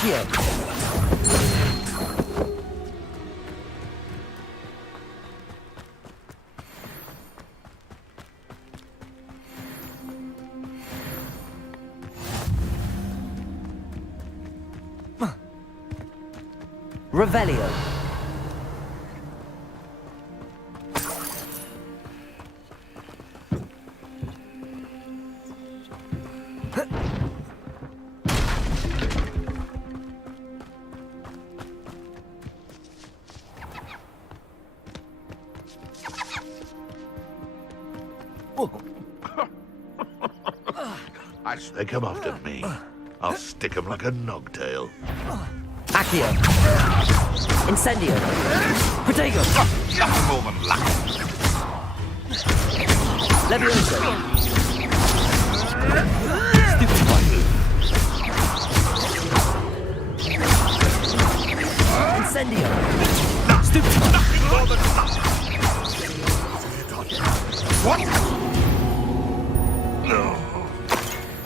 Accio. Revelio. I stick him after me. I'll stick him like a nogtail. Accio. Incendio. Protego. Just a moment, luck. Levioso. Incendio. Stupid. Nothing more than nothing. What? No.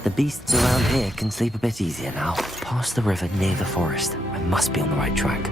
The beasts around here can sleep a bit easier now. Past the river near the forest. I must be on the right track.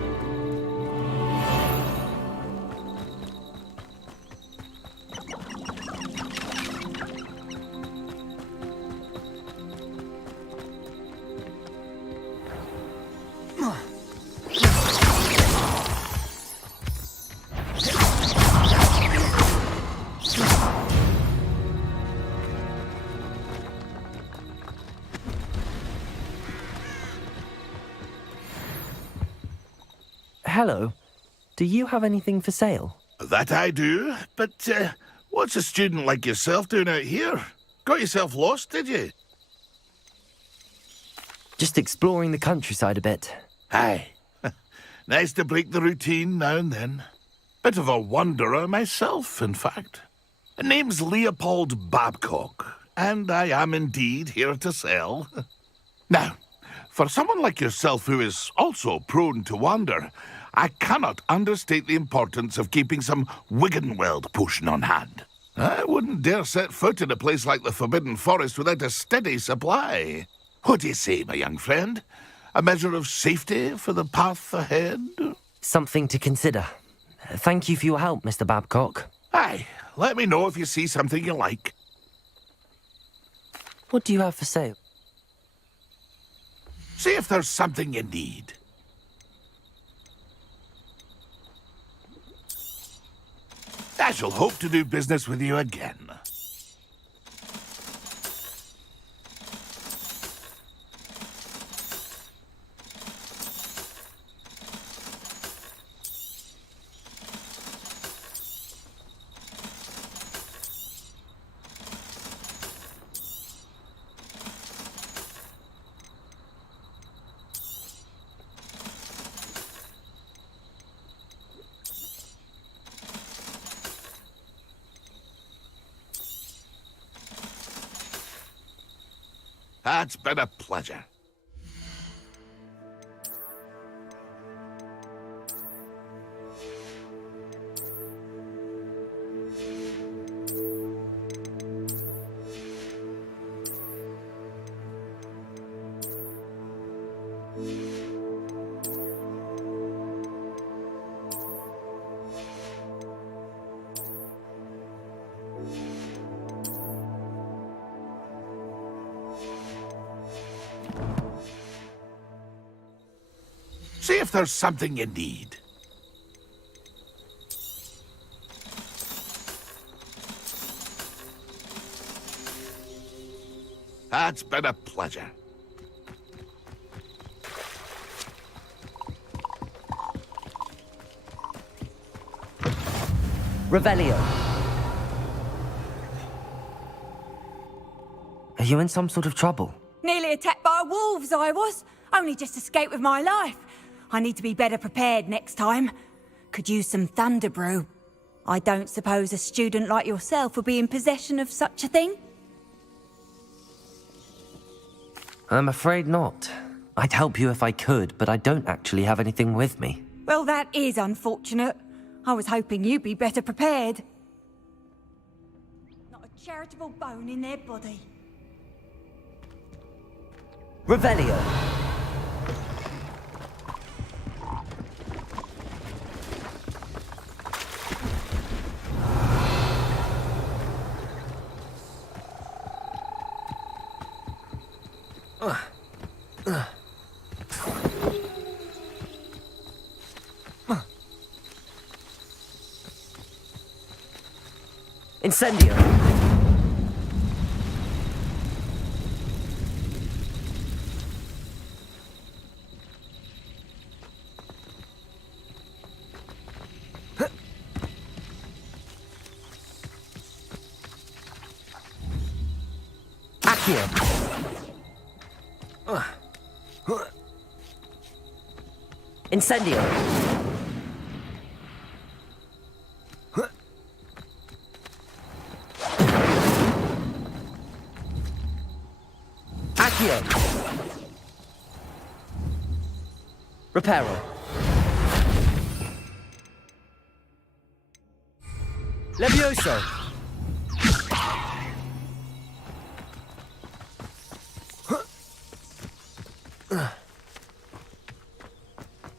Hello. Do you have anything for sale? That I do, but what's a student like yourself doing out here? Got yourself lost, did you? Just exploring the countryside a bit. Aye. Nice to break the routine now and then. Bit of a wanderer myself, in fact. Name's Leopold Babcock, and I am indeed here to sell. Now, for someone like yourself who is also prone to wander, I cannot understate the importance of keeping some Wiggenweld potion on hand. I wouldn't dare set foot in a place like the Forbidden Forest without a steady supply. What do you say, my young friend? A measure of safety for the path ahead? Something to consider. Thank you for your help, Mr. Babcock. Aye, let me know if you see something you like. What do you have for sale? See if there's something you need. I shall hope to do business with you again. It's been a pleasure. See if there's something you need. It's been a pleasure. Revelio. Are you in some sort of trouble? Nearly attacked by wolves, I was. Only just escaped with my life. I need to be better prepared next time. Could use some thunder brew. I don't suppose a student like yourself will be in possession of such a thing? I'm afraid not. I'd help you if I could, but I don't actually have anything with me. Well, that is unfortunate. I was hoping you'd be better prepared. Not a charitable bone in their body. Revelio. Incendio! Accio! Incendio! Accio! Reparo! Levioso!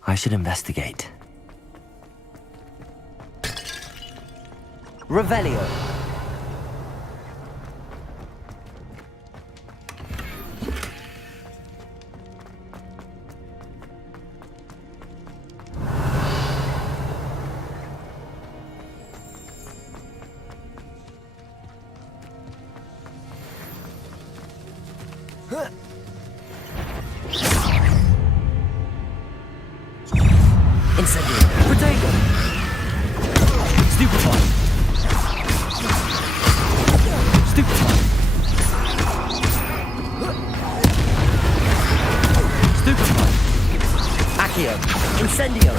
I should investigate. Revelio. Incendio. Protego. Stupefy. Stupefy. Stupefy. Accio. Incendio.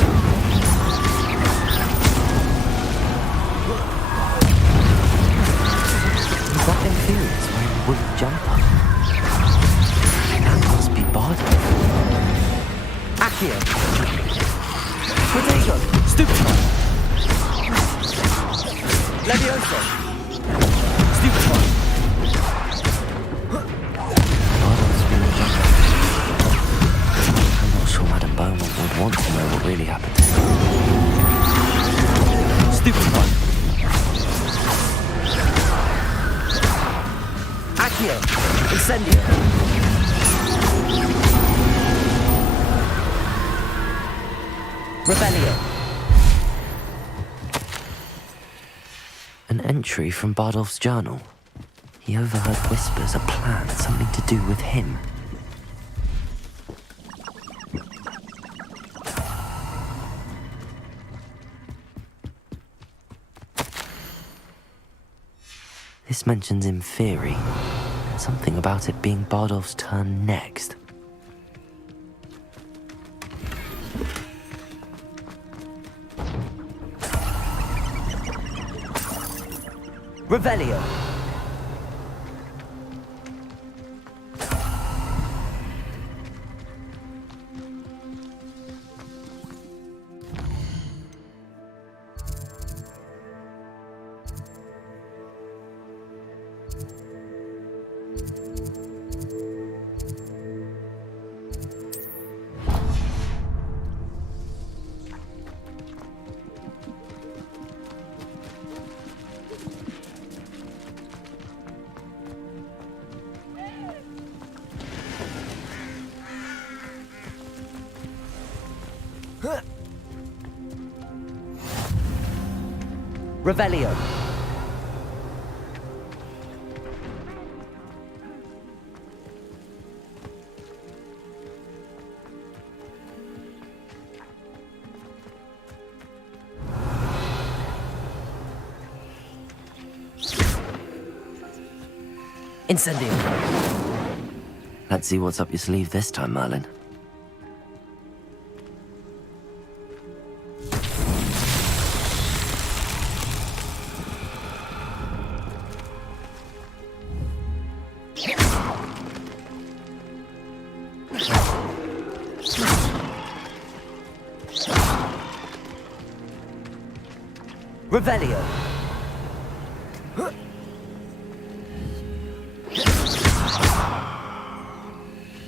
You've got them feelings wearing a woolly jumper. That must be Bardo. Accio. Protego! Stupefy! Levioso! Stupefy! Bardo's been jumping. I'm not sure Madame Beaumont would want to know what really happened. Stupefy! Accio! Incendio! Revelio. An entry from Bardolph's journal. He overheard whispers, a plan, something to do with him. This mentions Inferi. Something about it being Bardolph's turn next. Revelio. Revelio. Incendio. Let's see what's up your sleeve this time, Merlin. Revelio.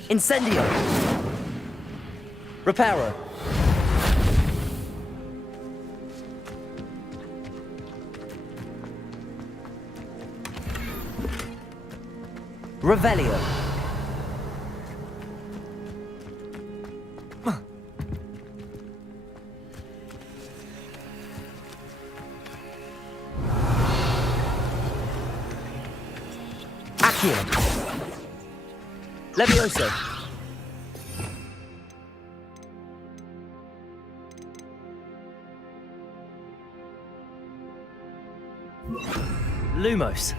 Incendio. Reparo. Revelio. Accio. Levioso. Lumos.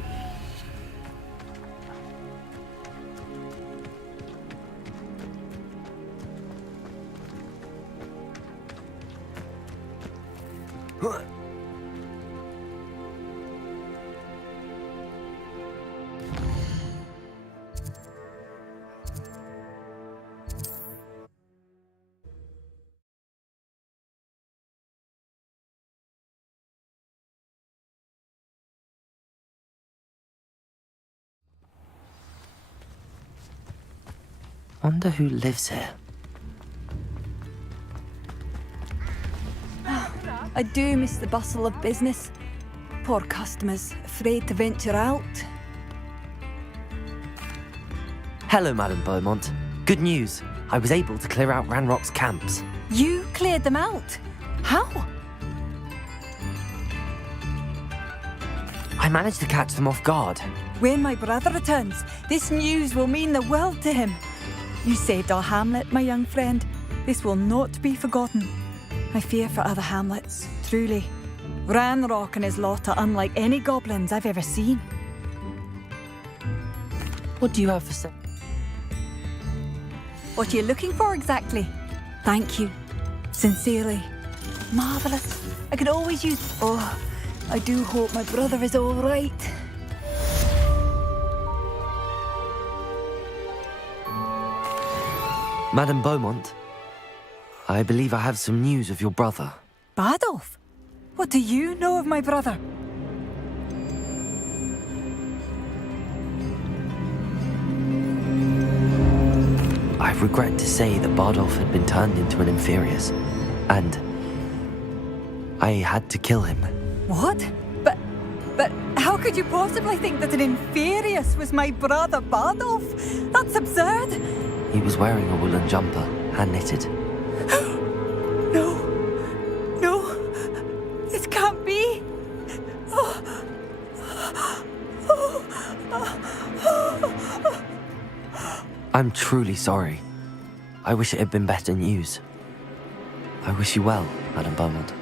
Wonder who lives here. I do miss the bustle of business. Poor customers, afraid to venture out. Hello, Madame Beaumont. Good news. I was able to clear out Ranrock's camps. You cleared them out? How? I managed to catch them off guard. When my brother returns, this news will mean the world to him. You saved our hamlet, my young friend. This will not be forgotten. I fear for other hamlets, truly. Ranrock and his lot are unlike any goblins I've ever seen. What do you have for sale? What are you looking for exactly? Thank you. Sincerely. Marvellous. I could always use... Oh, I do hope my brother is all right. Madame Beaumont, I believe I have some news of your brother. Badolf? What do you know of my brother? I regret to say that Bardolph had been turned into an Inferius, and I had to kill him. What? But how could you possibly think that an Inferius was my brother Bardolph? That's absurd. He was wearing a woolen jumper, hand-knitted. No, this can't be. I'm truly sorry. I wish it had been better news. I wish you well, Madame Beaumont.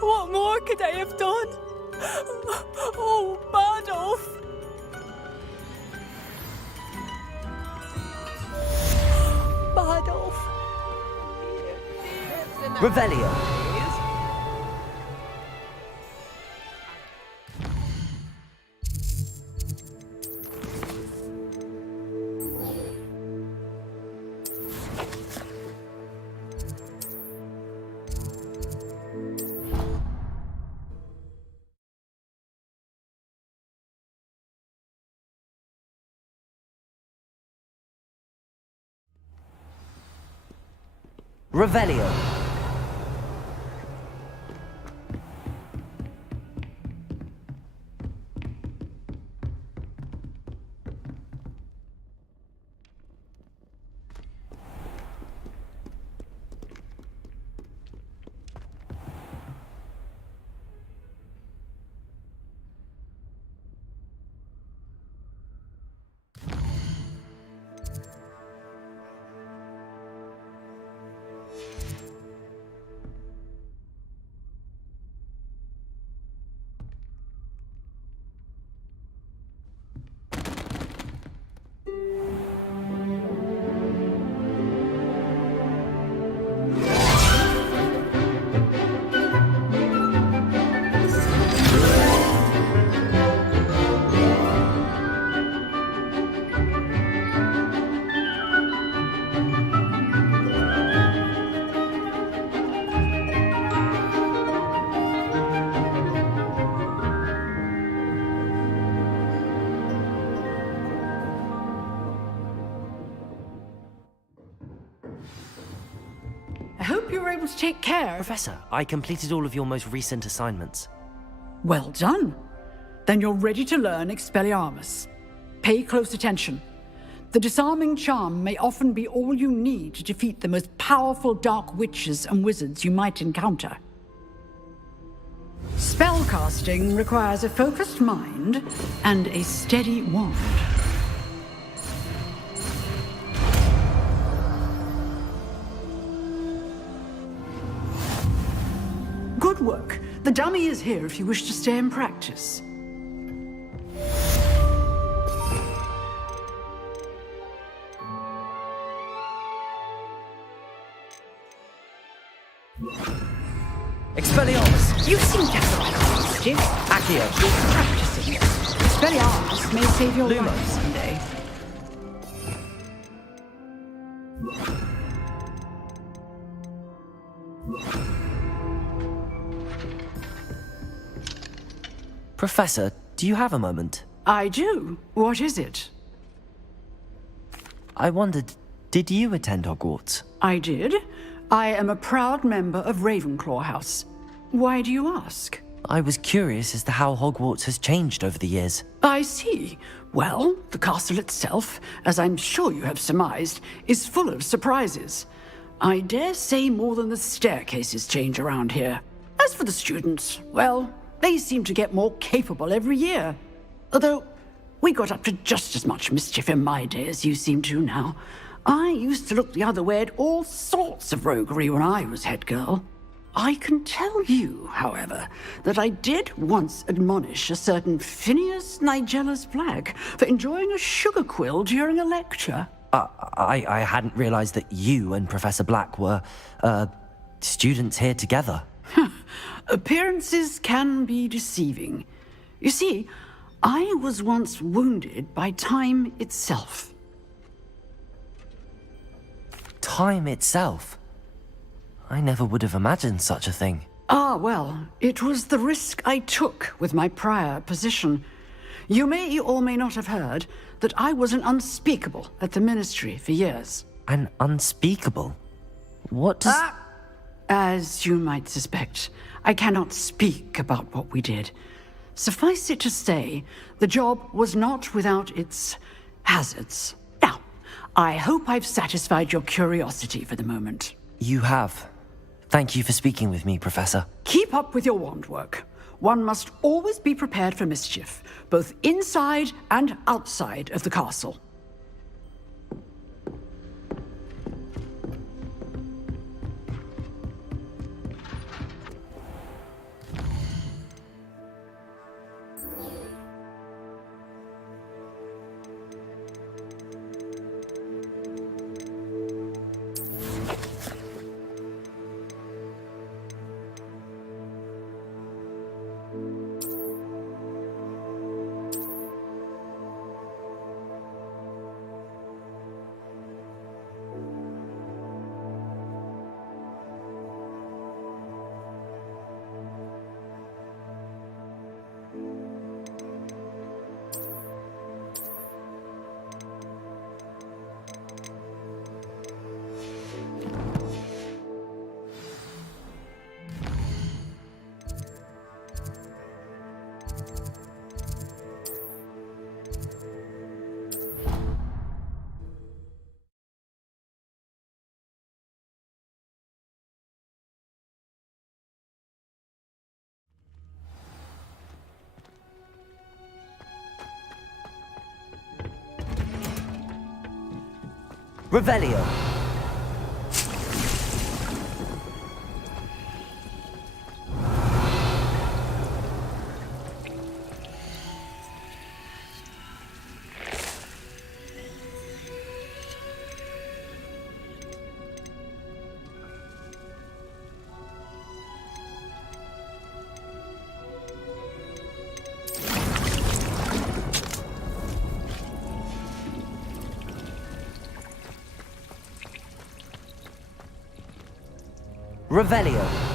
What more could I have done? Oh, Bardolph! Bardolph. Revelio. Revelio. I hope you were able to take care. Professor, I completed all of your most recent assignments. Well done. Then you're ready to learn Expelliarmus. Pay close attention. The disarming charm may often be all you need to defeat the most powerful dark witches and wizards you might encounter. Spellcasting requires a focused mind and a steady wand. Good work. The dummy is here if you wish to stay and practice. Expelliarmus! You seem to have the right mischief. Accio! Keep practicing. Expelliarmus may save your Lumos. life someday. Professor, do you have a moment? I do. What is it? I wondered, did you attend Hogwarts? I did. I am a proud member of Ravenclaw House. Why do you ask? I was curious as to how Hogwarts has changed over the years. I see. Well, the castle itself, as I'm sure you have surmised, is full of surprises. I dare say more than the staircases change around here. As for the students, well, they seem to get more capable every year. Although, we got up to just as much mischief in my day as you seem to now. I used to look the other way at all sorts of roguery when I was head girl. I can tell you, however, that I did once admonish a certain Phineas Nigellus Black for enjoying a sugar quill during a lecture. I hadn't realized that you and Professor Black were, students here together. Appearances can be deceiving. You see, I was once wounded by time itself. Time itself? I never would have imagined such a thing. Ah, well, it was the risk I took with my prior position. You may or may not have heard that I was an unspeakable at the Ministry for years. An unspeakable? What does... As you might suspect, I cannot speak about what we did. Suffice it to say, the job was not without its hazards. Now, I hope I've satisfied your curiosity for the moment. You have. Thank you for speaking with me, Professor. Keep up with your wand work. One must always be prepared for mischief, both inside and outside of the castle. Revelio. Revelio.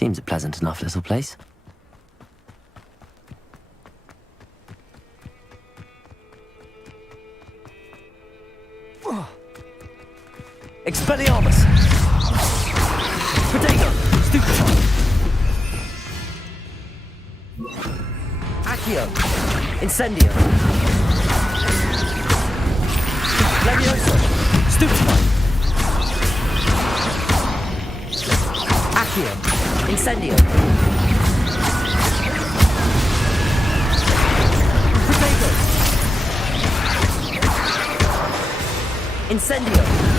Seems a pleasant enough little place. Expelliarmus! Protego! Stupefy! Accio! Incendio! Levioso! Stupefy! Accio! Incendio! Protego! Incendio!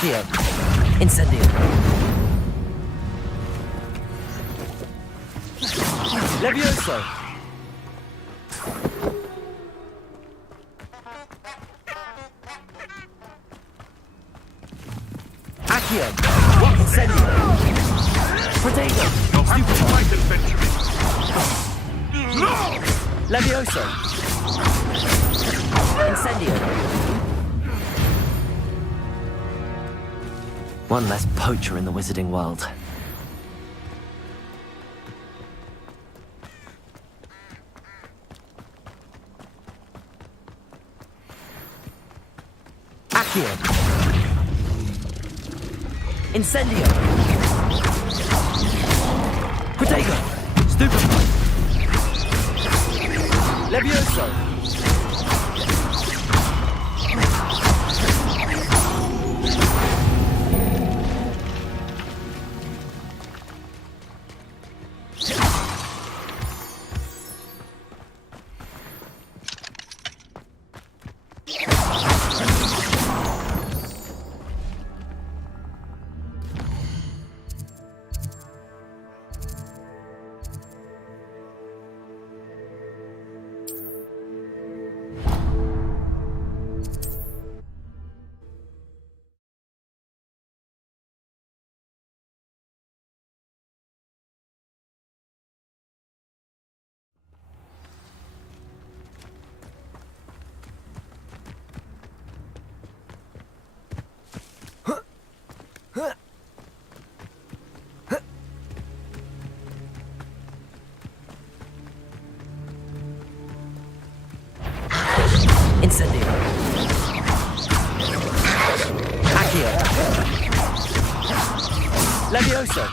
Accio! Incendio! Levioso! Accio! Incendio! Protego! Levioso! Incendio! One less poacher in the wizarding world. Accio! Incendio! Protego! Stupefy! Levioso! Incendio! Accio! Levioso!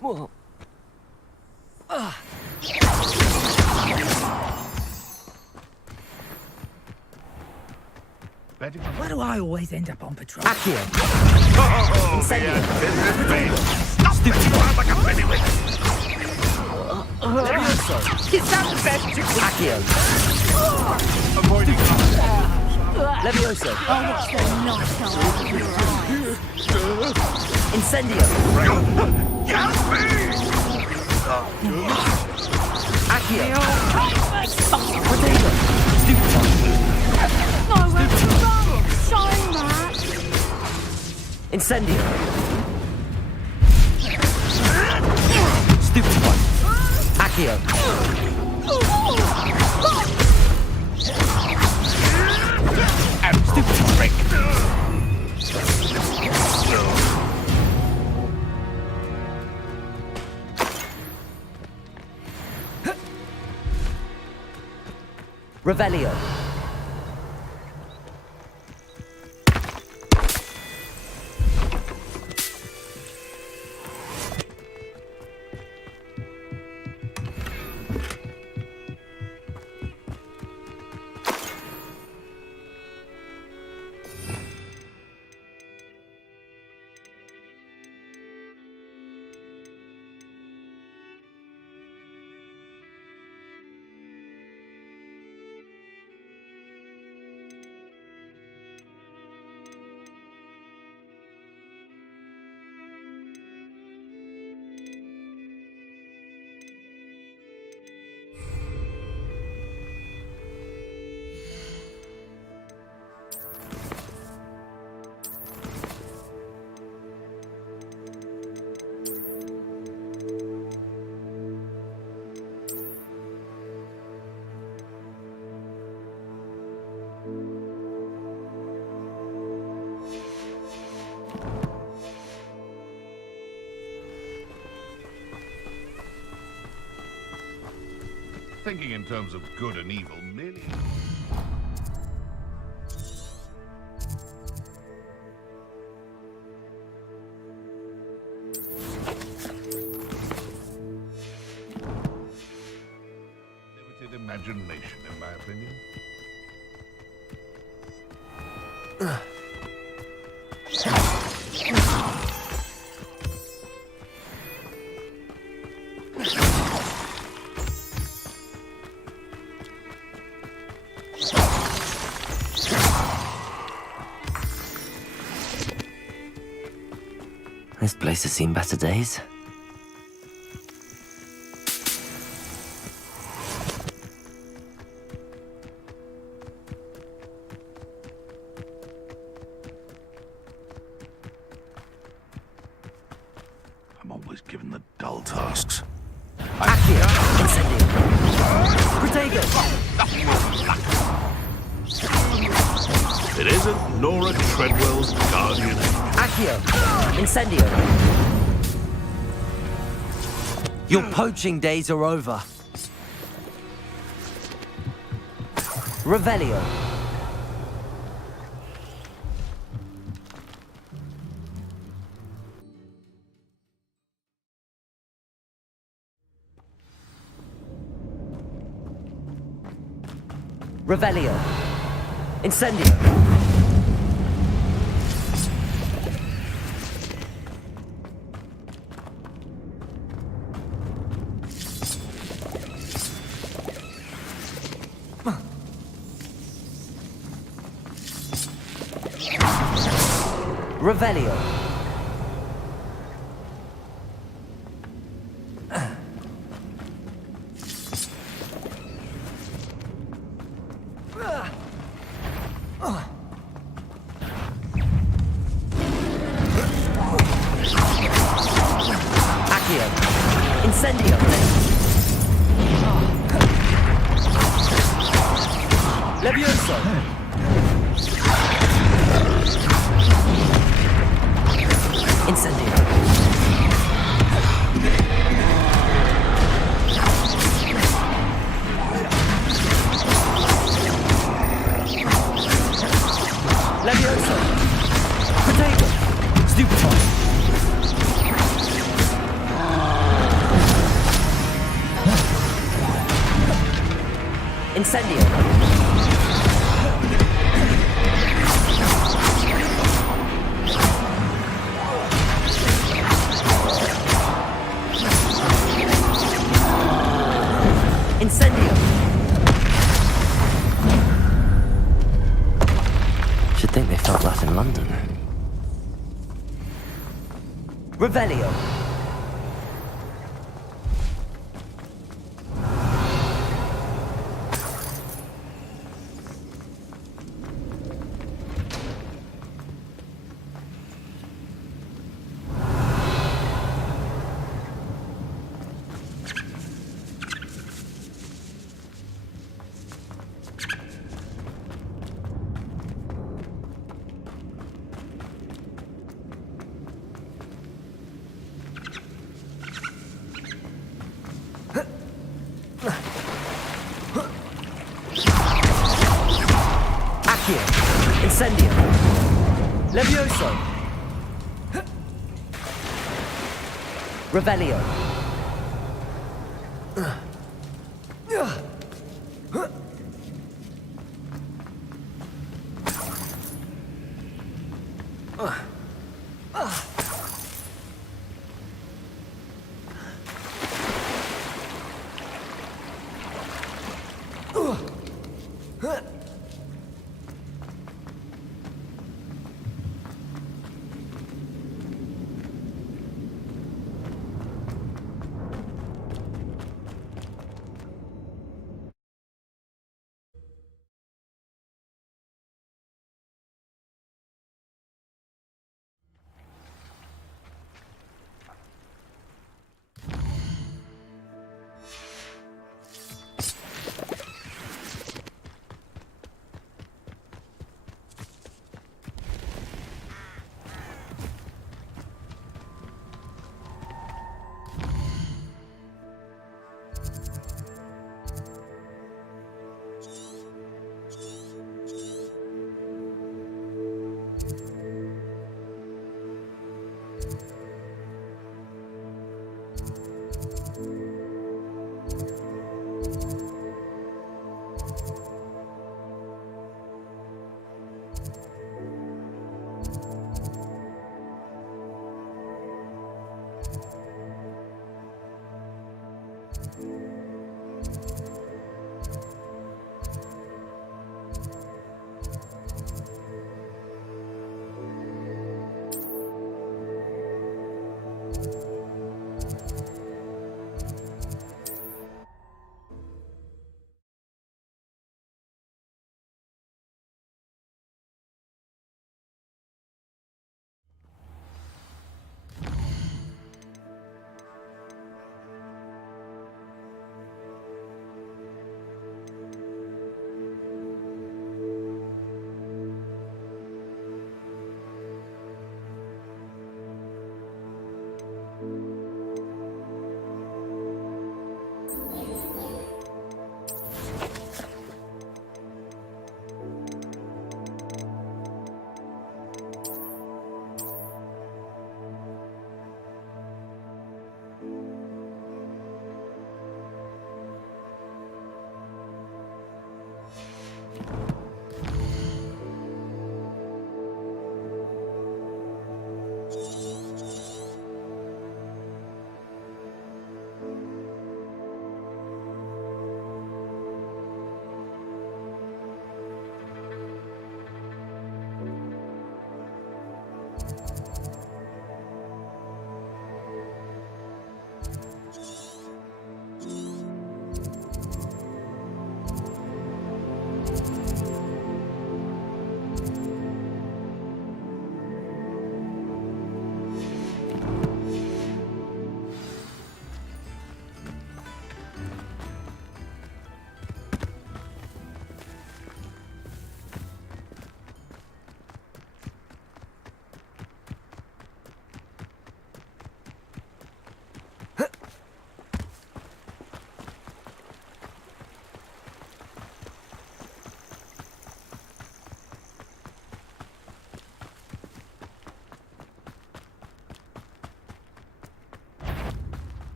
Whoa. Why do I always end up on patrol? Accio! Oh, Incendio! this is me. Stupid around like a pennyweight. Levioso! Is that the best you can Accio! Avoiding Levioso! Oh, what's the nice eye in your eyes? Incendio! Help me! Accio! Protego! Stupefy! Nowhere to run! Shine that! Incendio! Stupefy! Accio! And stupid trick. Revelio! thinking in terms of good and evil merely. Limited imagination, in my opinion. This place has seen better days. I'm always given the dull tasks. Accio! Incendio! Protego! It isn't Nora Treadwell's guardian. Accio! Incendio! Your poaching days are over. Revelio. Revelio. Incendio. Revelio. Accio. Incendio. Levioso. Incendio. Levioso. Potato. Stupefy. Incendio. Incendio. Should think they felt that in London. Revelio. Accio. Incendio. Levioso. Revelio.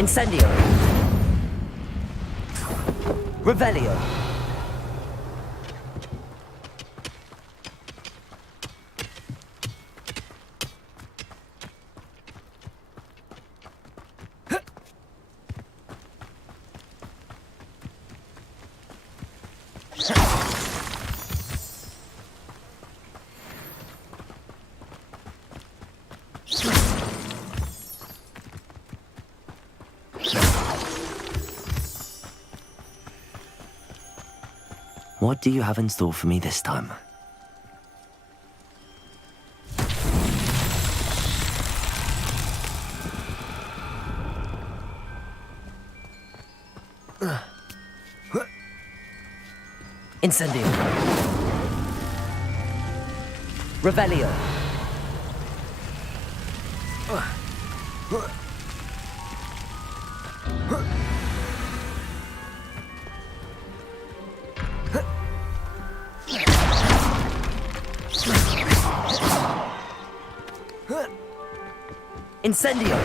Incendio. Revelio. What do you have in store for me this time? Incendio. Revelio. Incendio!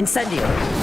Incendio!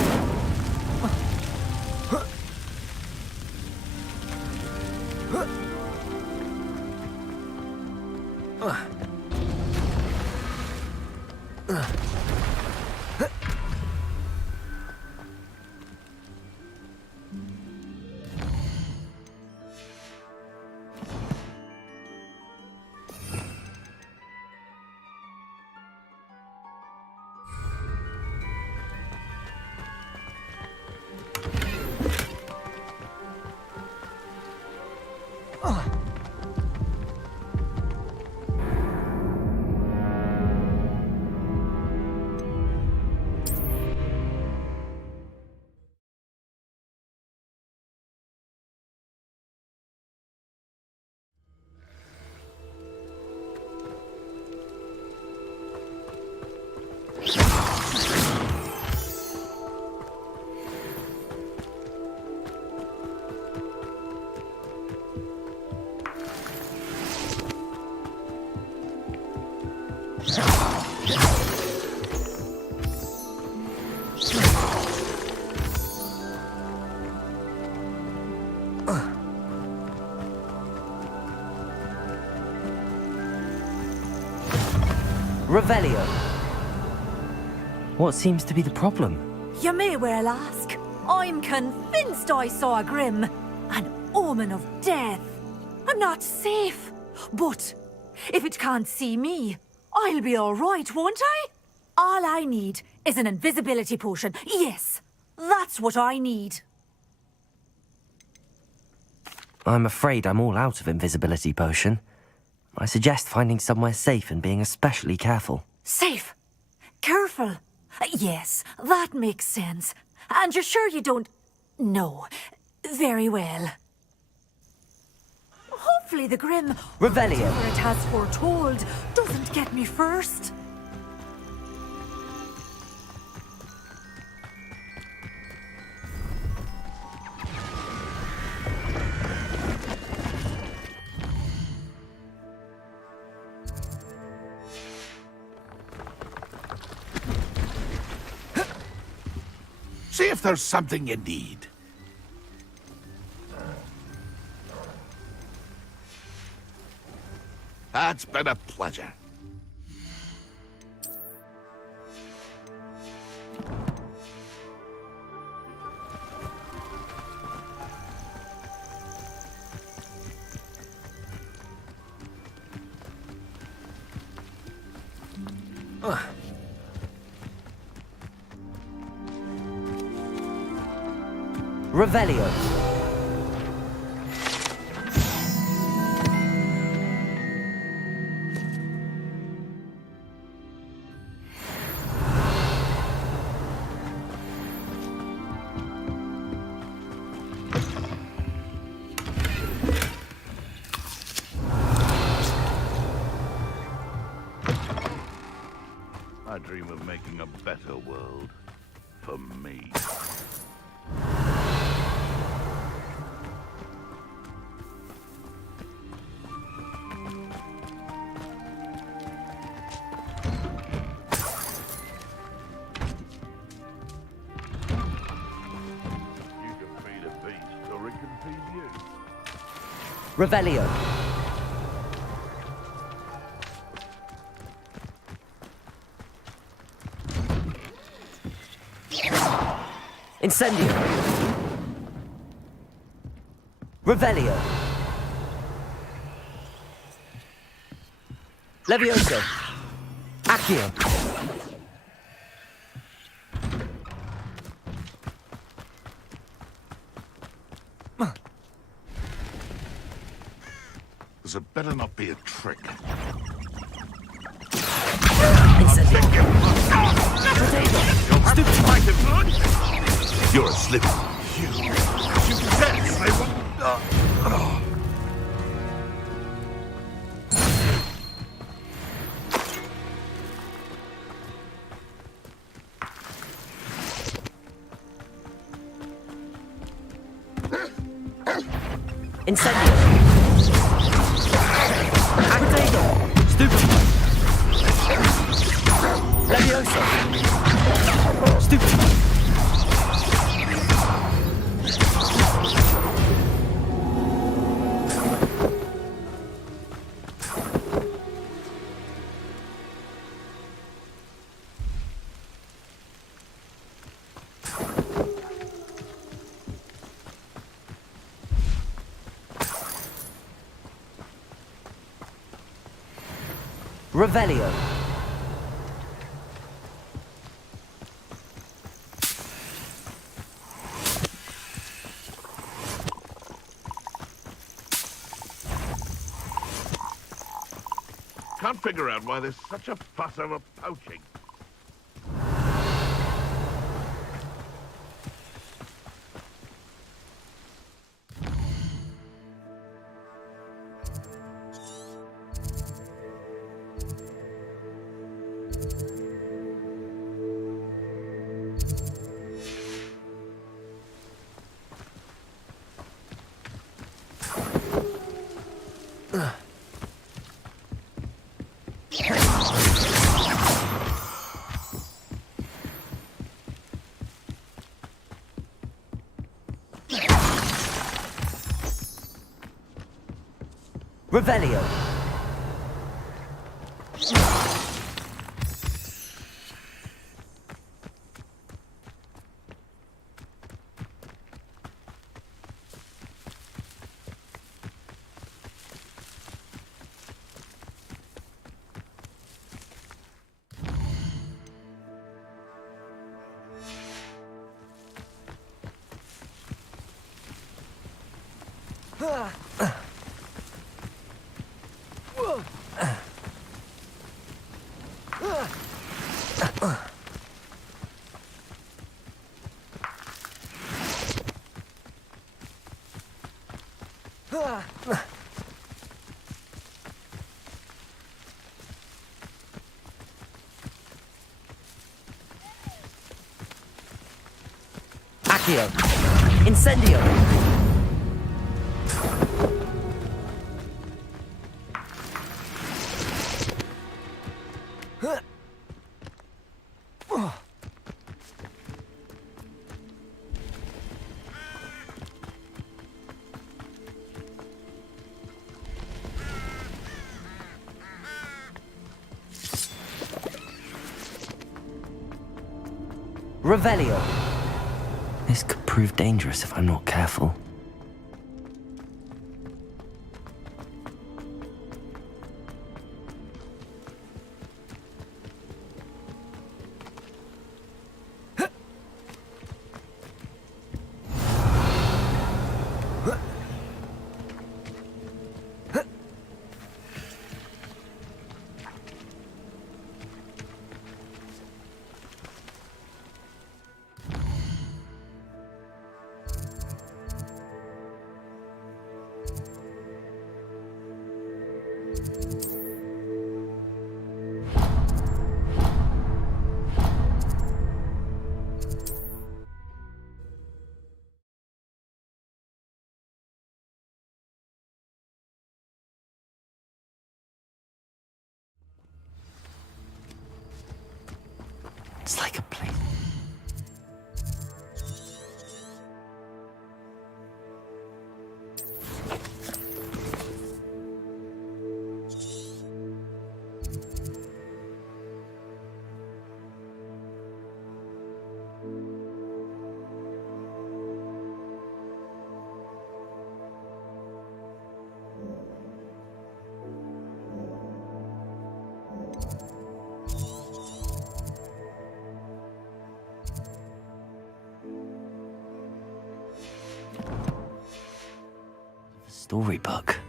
Revelio. What seems to be the problem? You may well ask. I'm convinced I saw a Grim, an omen of death. I'm not safe. But if it can't see me, I'll be all right, won't I? All I need is an invisibility potion. Yes, that's what I need. I'm afraid I'm all out of invisibility potion. I suggest finding somewhere safe and being especially careful. Safe. Careful. Yes, that makes sense. And you're sure you don't... No. Very well. Hopefully the Grim... Revelio. Whatever it has foretold doesn't get me first. See if there's something you need. It's been a pleasure. Revelio. I dream of making a better world for me. Revelio. Incendio. Revelio. Levioso. Accio. This had better not be a trick. You're a slipper. You said I won't. Incendio. Agitator. Stupid. Levioso. Stupid. Revelio. Can't figure out why there's such a fuss over poaching. Revelio. Accio. Incendio. Revelio. This could prove dangerous if I'm not careful. It's like a place. Storybook.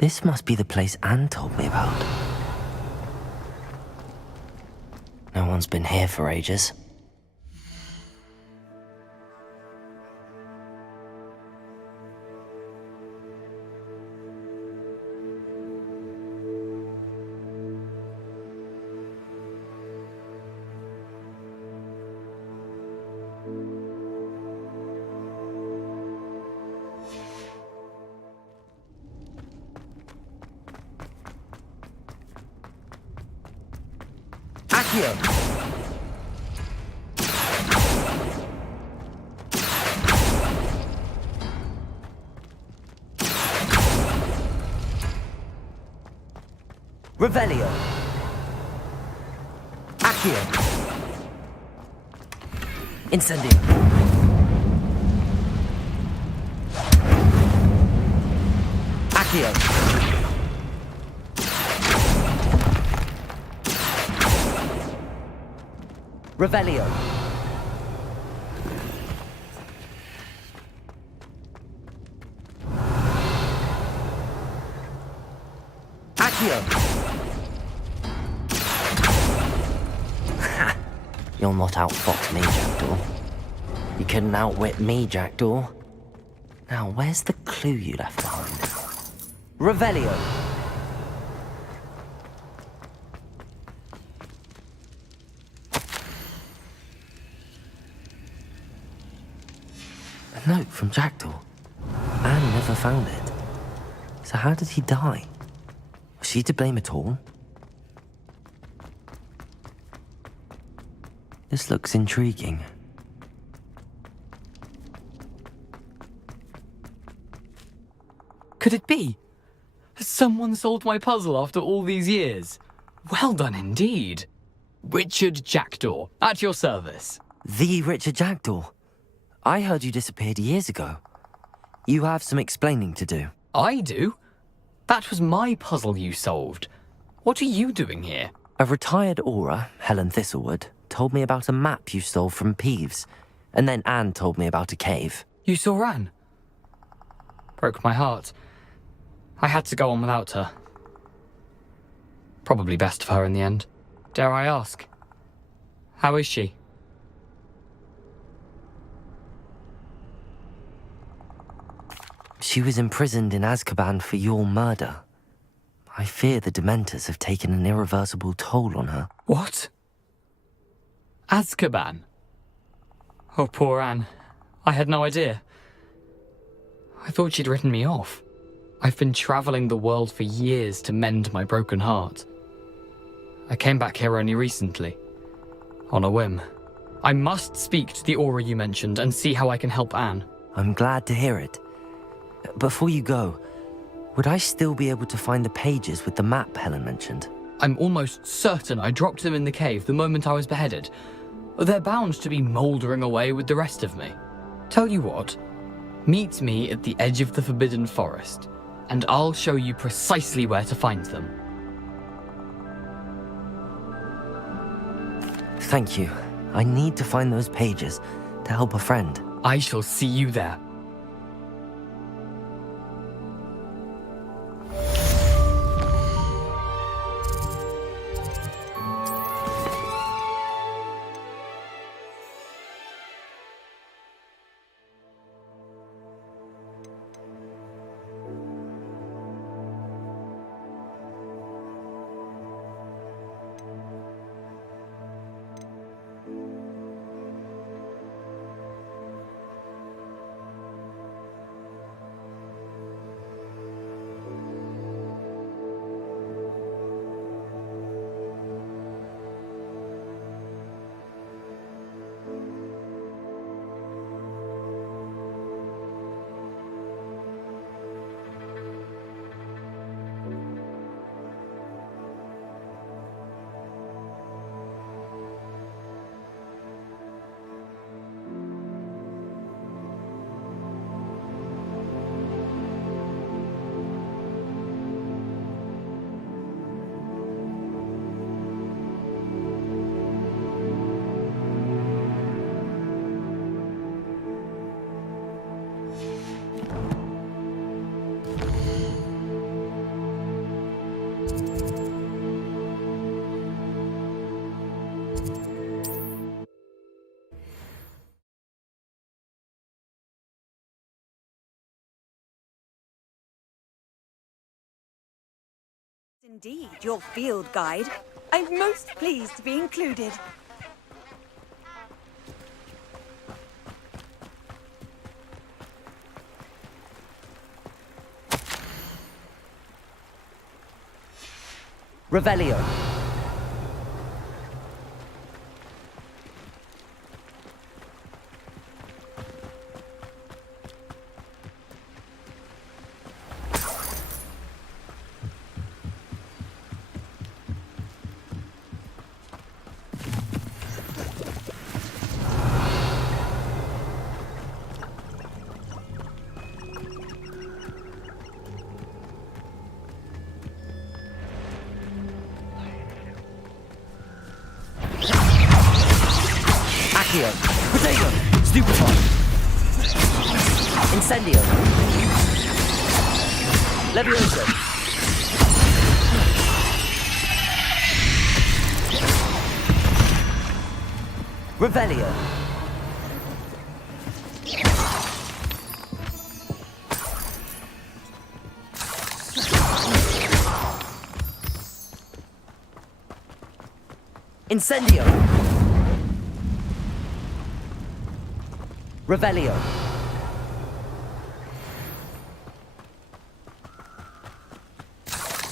This must be the place Anne told me about. No one's been here for ages. Accio! Revelio. Accio. Incendio. Accio. Revelio. Accio. You'll not outfox me, Jackdaw. You couldn't outwit me, Jackdaw. Now, where's the clue you left behind? Revelio. note from Jackdaw. Anne never found it. So how did he die? Was she to blame at all? This looks intriguing. Could it be? Has someone solved my puzzle after all these years? Well done indeed. Richard Jackdaw, at your service. The Richard Jackdaw. I heard you disappeared years ago. You have some explaining to do. I do? That was my puzzle you solved. What are you doing here? A retired aura, Helen Thistlewood, told me about a map you stole from Peeves, and then Anne told me about a cave. You saw Anne? Broke my heart. I had to go on without her. Probably best for her in the end. Dare I ask? How is she? She was imprisoned in Azkaban for your murder. I fear the Dementors have taken an irreversible toll on her. What? Azkaban? Oh, poor Anne. I had no idea. I thought she'd written me off. I've been traveling the world for years to mend my broken heart. I came back here only recently, on a whim. I must speak to the aura you mentioned and see how I can help Anne. I'm glad to hear it. Before you go, would I still be able to find the pages with the map Helen mentioned? I'm almost certain I dropped them in the cave the moment I was beheaded. They're bound to be mouldering away with the rest of me. Tell you what, meet me at the edge of the Forbidden Forest, and I'll show you precisely where to find them. Thank you. I need to find those pages to help a friend. I shall see you there. Indeed, your field guide. I'm most pleased to be included. Revelio. Accio. Potato. Stupefy. Incendio. Levioso. Revelio. Incendio. Revelio.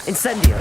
Incendio!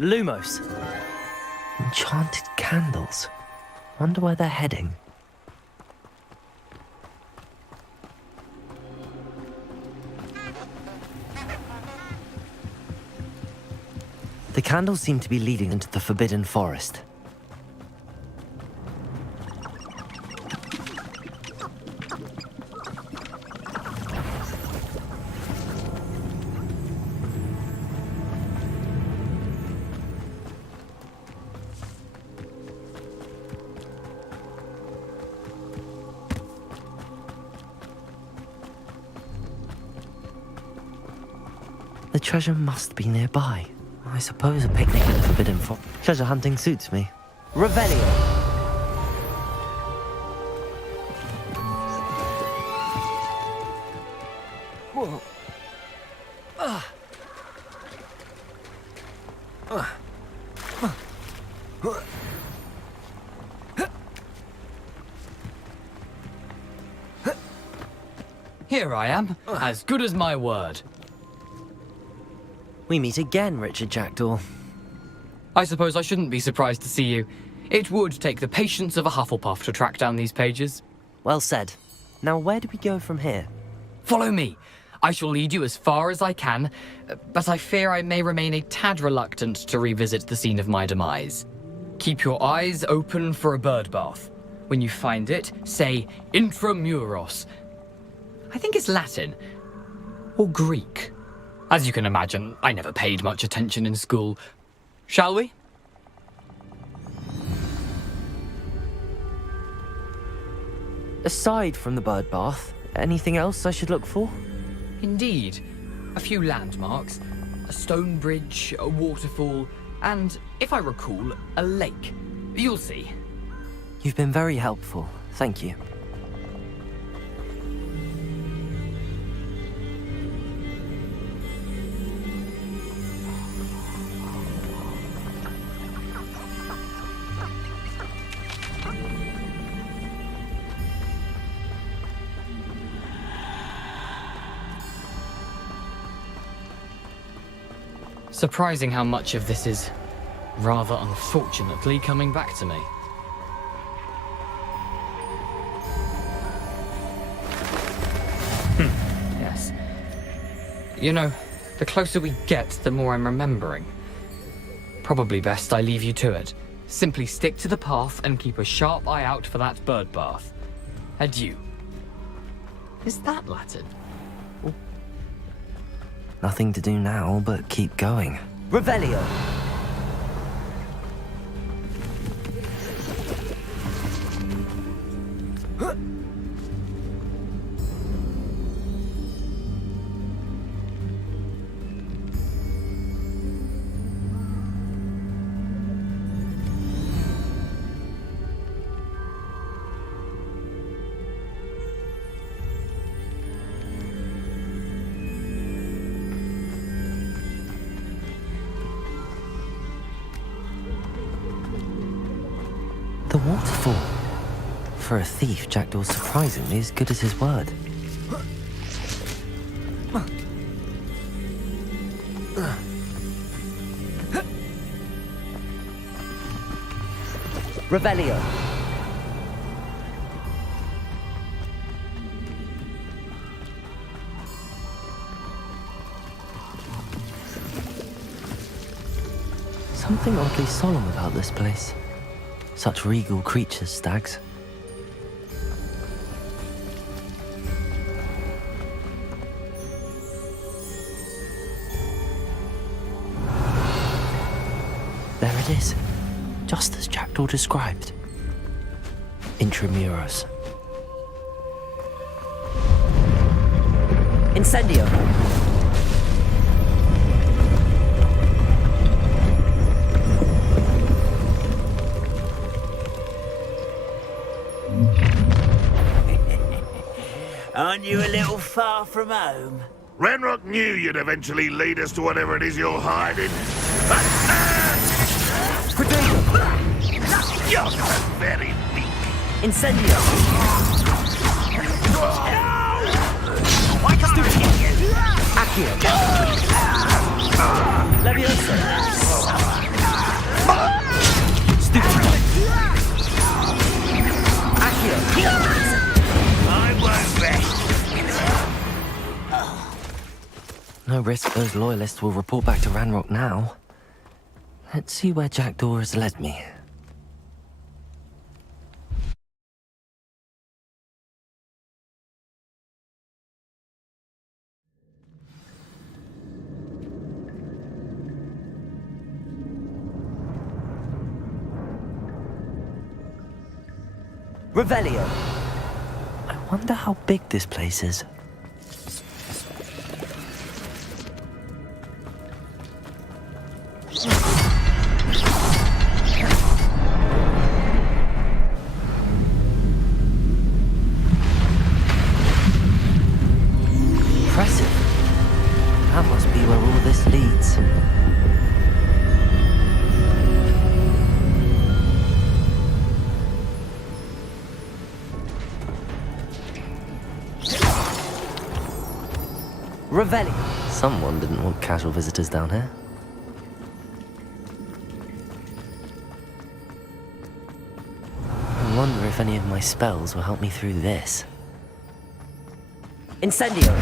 Lumos. Enchanted candles. Wonder where they're heading. The candles seem to be leading into the Forbidden Forest. The treasure must be nearby. I suppose a picnic at the Forbidden Forest. Treasure hunting suits me. Revelio! Whoa. Here I am, as good as my word. We meet again, Richard Jackdaw. I suppose I shouldn't be surprised to see you. It would take the patience of a Hufflepuff to track down these pages. Well said. Now where do we go from here? Follow me. I shall lead you as far as I can, but I fear I may remain a tad reluctant to revisit the scene of my demise. Keep your eyes open for a bird bath. When you find it, say intramuros. I think it's Latin. Or Greek. As you can imagine, I never paid much attention in school. Shall we? Aside from the bird bath, anything else I should look for? Indeed. A few landmarks, a stone bridge, a waterfall, and, if I recall, a lake. You'll see. You've been very helpful. Thank you. Surprising how much of this is, rather unfortunately, coming back to me. Yes. You know, the closer we get, the more I'm remembering. Probably best I leave you to it. Simply stick to the path and keep a sharp eye out for that bird bath. Adieu. Is that Latin? Nothing to do now but keep going. Revelio! The waterfall. For a thief, Jackdaw's surprisingly as good as his word. Revelio. Something oddly solemn about this place. Such regal creatures, stags. it is. Just as Jackdaw described. Intramuros. Incendio! Aren't you a little far from home? Ranrock knew you'd eventually lead us to whatever it is you're hiding. You're very weak. Incendio! Why can't I hit you? Accio! Leviosa! Stupid! Accio! I won't rest. No risk those loyalists will report back to Ranrock now. Let's see where Jackdaw has led me. Revelio. I wonder how big this place is. Impressive. That must be where all this leads. Revelli. Someone didn't want casual visitors down here. I wonder if any of my spells will help me through this. Incendio!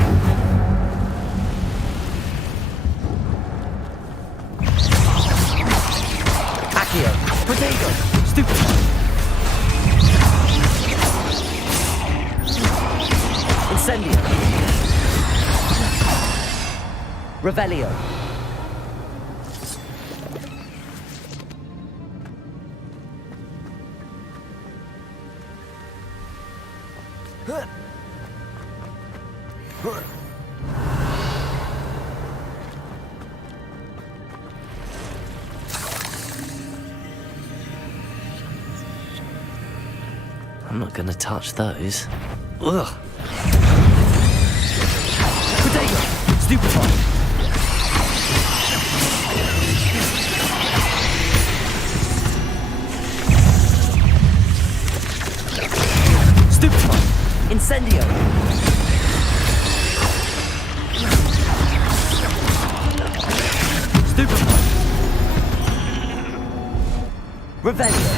Accio! Potato! Stupid! Incendio! Revelio! I'm not gonna touch those. Ugh! Potato! Stupid one! Stupid one! Incendio! Stupid one! Revelio!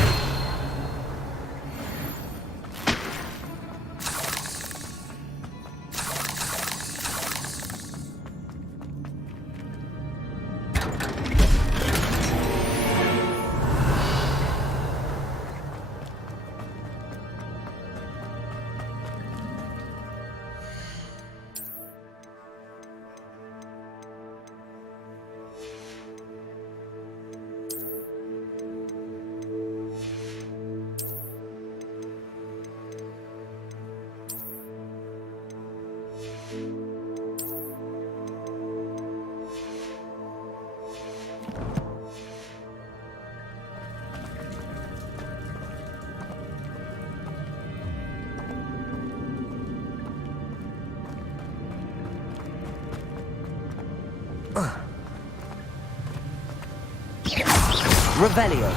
Revelio.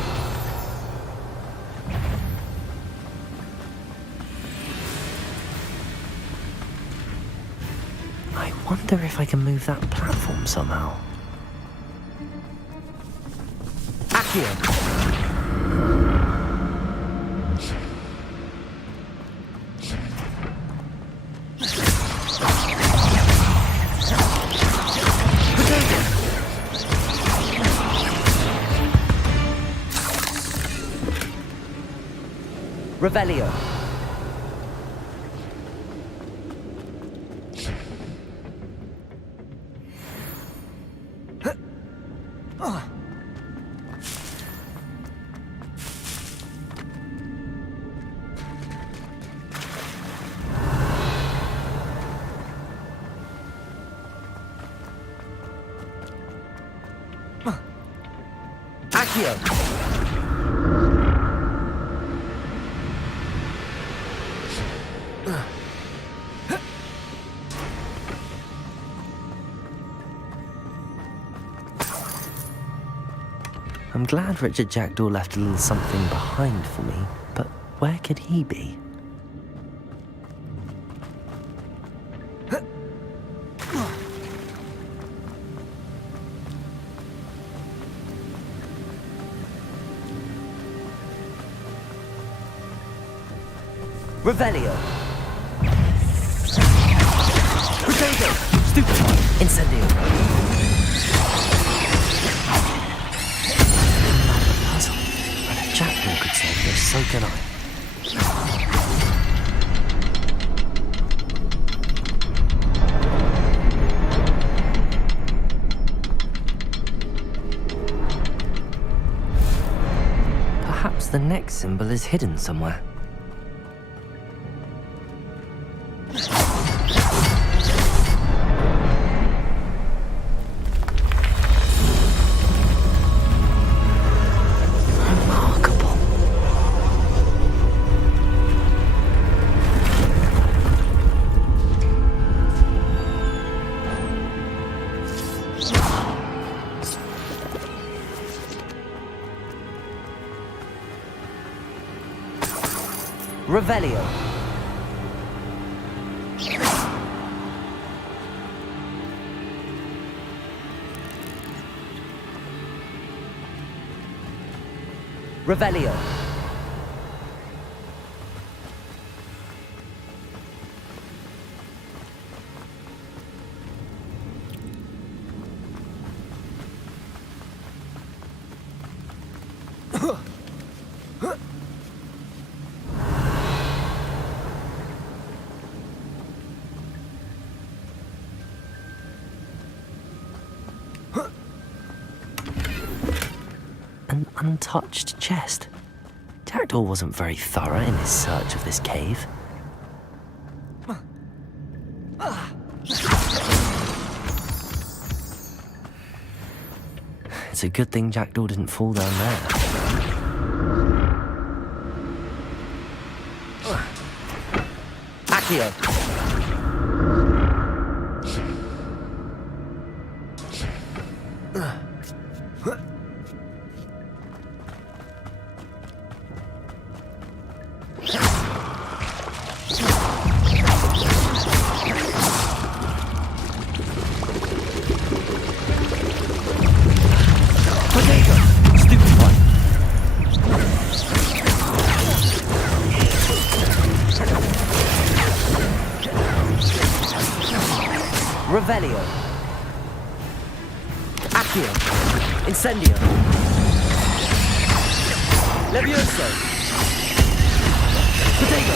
I wonder if I can move that platform somehow. Accio. Revelio. Accio! I'm glad Richard Jackdaw left a little something behind for me, but where could he be? Revelio! Potato! Stupefy! Incendio! Puzzle. And if Jackdaw could solve this, so can I. Perhaps the next symbol is hidden somewhere. Revelio. Revelio. An untouched chest. Jackdaw wasn't very thorough in his search of this cave. It's a good thing Jackdaw didn't fall down there. Accio! Revelio. Accio. Incendio. Levioso. Potato.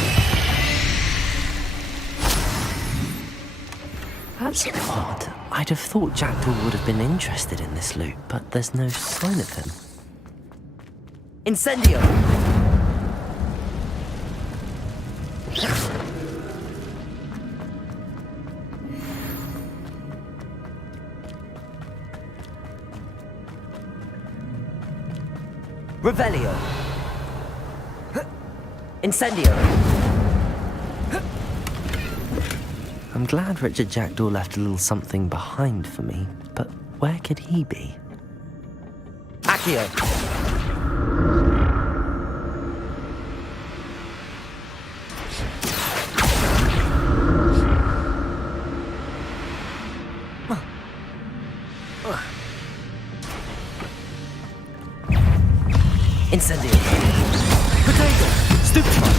That's odd. I'd have thought Jackdaw would have been interested in this loot, but there's no sign of him. Incendio. Revelio. Incendio. I'm glad Richard Jackdaw left a little something behind for me, but where could he be? Accio. Incendio. Potato. Stupefy.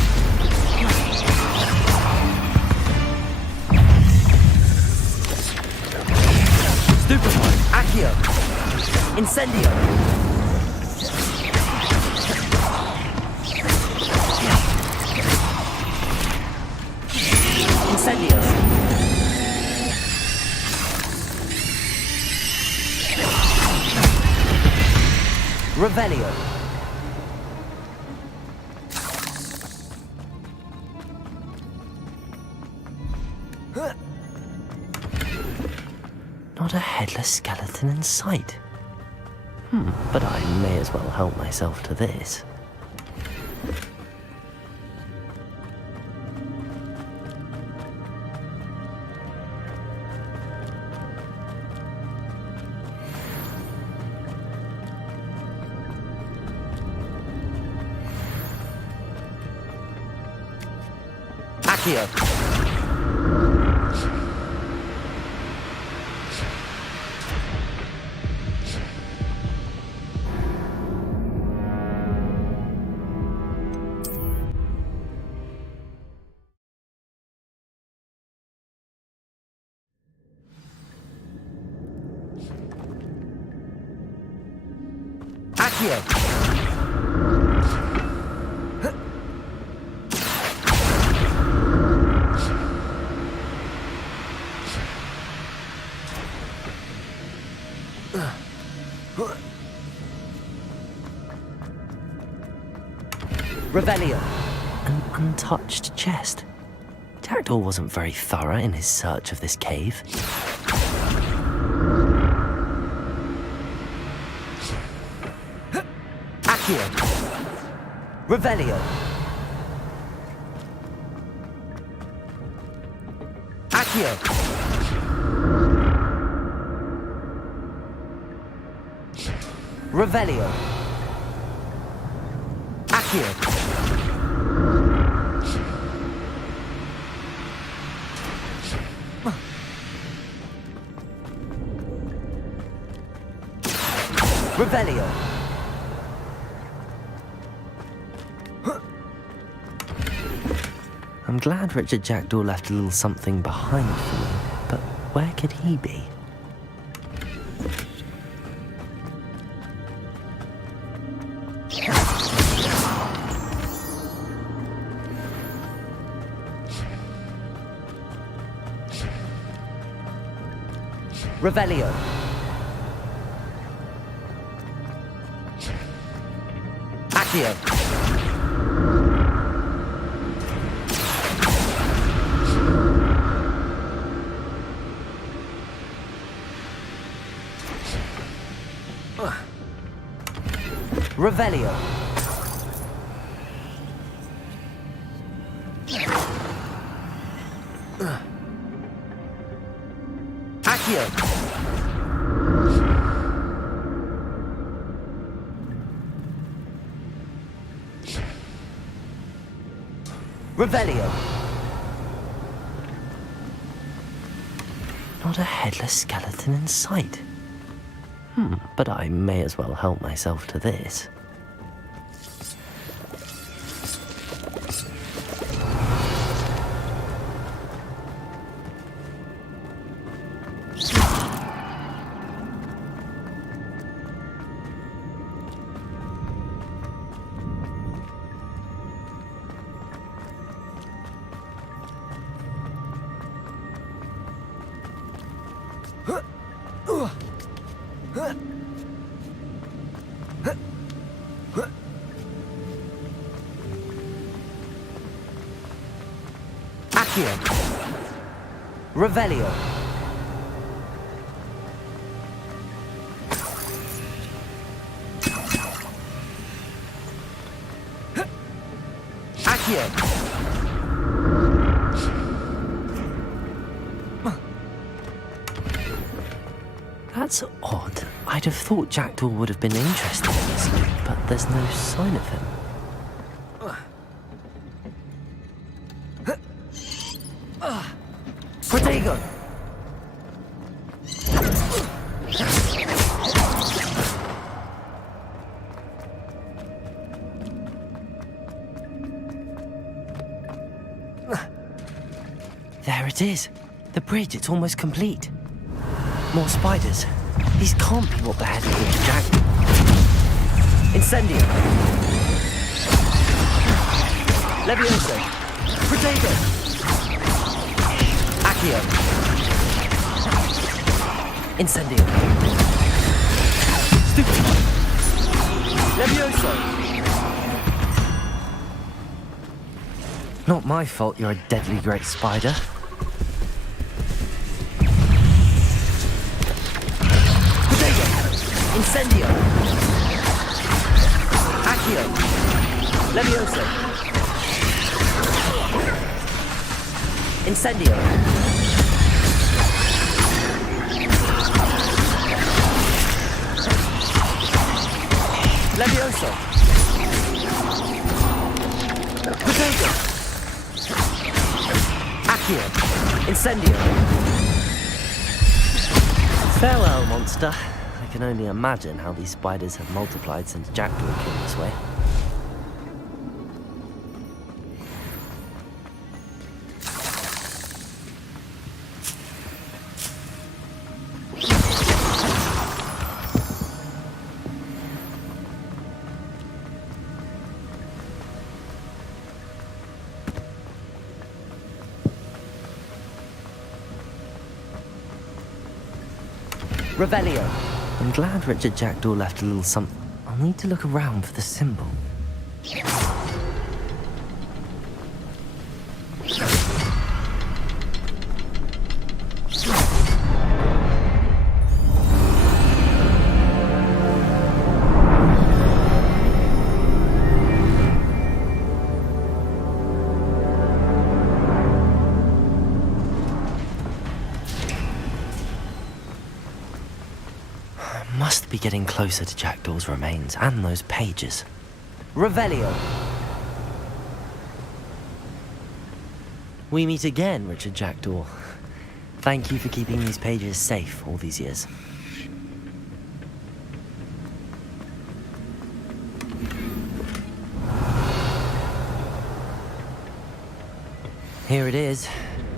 Stupefy. Accio. Incendio. Incendio. Revelio. Not a headless skeleton in sight. But I may as well help myself to this. Accio! Accio! Revelio. An untouched chest. Jackdaw wasn't very thorough in his search of this cave. Accio. Revelio. Accio. Revelio. Accio. Revelio. I'm glad Richard Jackdaw left a little something behind for me, but where could he be? Revelio. Accio. Revelio. Accio. Revelio. Not a headless skeleton in sight. But I may as well help myself to this. Accio. Revelio. Accio. That's odd. I'd have thought Jackdaw would have been interested in this, but there's no sign of him. Protego! There it is. The bridge, it's almost complete. More spiders. These can't be what the head of Richard Jackdaw. Incendio. Levioso. Protego. Accio. Incendio. Stupid. Levioso. Not my fault you're a deadly great spider. Protego. Incendio. Levioso. Incendio. Levioso. Potato. Accio. Incendio. Farewell, monster. I can only imagine how these spiders have multiplied since Jackdaw came this way. Revelio. I'm glad Richard Jackdaw left a little something. I'll need to look around for the symbol. Must be getting closer to Jackdaw's remains and those pages. Revelio. We meet again, Richard Jackdaw. Thank you for keeping these pages safe all these years. Here it is.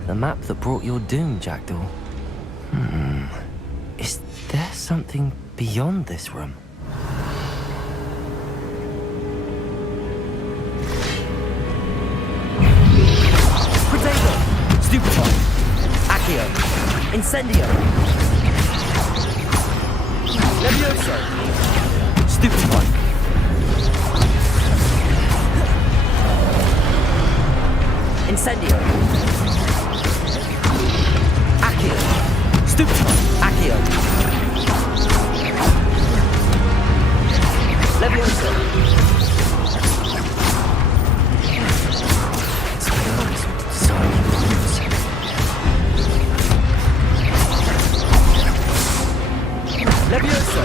The map that brought your doom, Jackdaw. Is there something beyond this room? Potato! Stupefy! Accio! Incendio! Levioso! Stupefy! Incendio! Accio! Stupefy! Accio! Levioso! Levioso!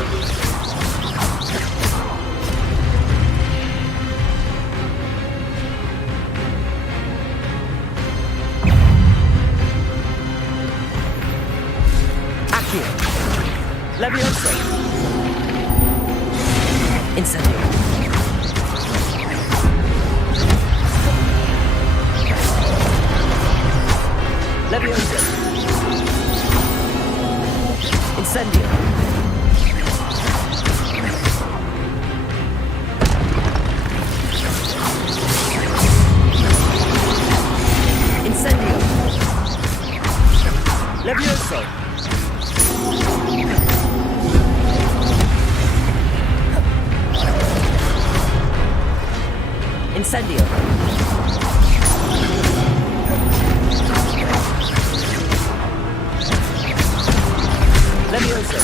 Accio! Levioso! Incendio! Levioso! Incendio! Incendio! Levioso! Incendio! Levioso!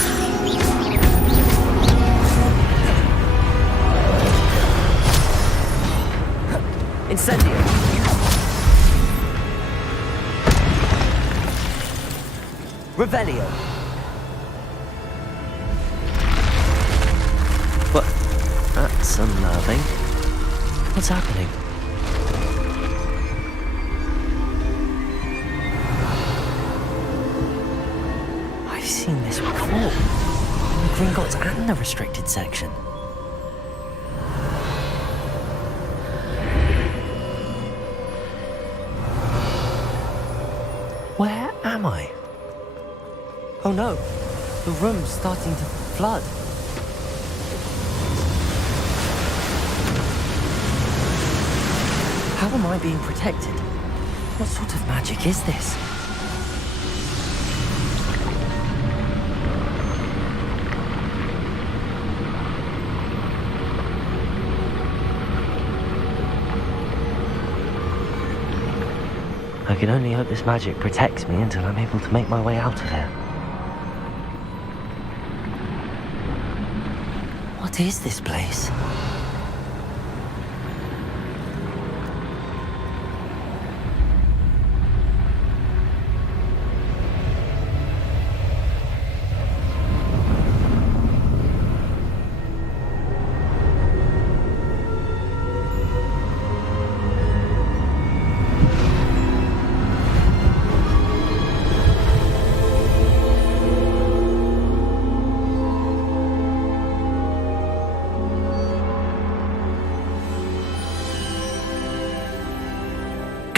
Incendio! Revelio! What? That's unnerving. What's happening? I've seen this before. In the Gringotts and the restricted section. Where am I? Oh no, the room's starting to flood. How am I being protected? What sort of magic is this? I can only hope this magic protects me until I'm able to make my way out of here. What is this place?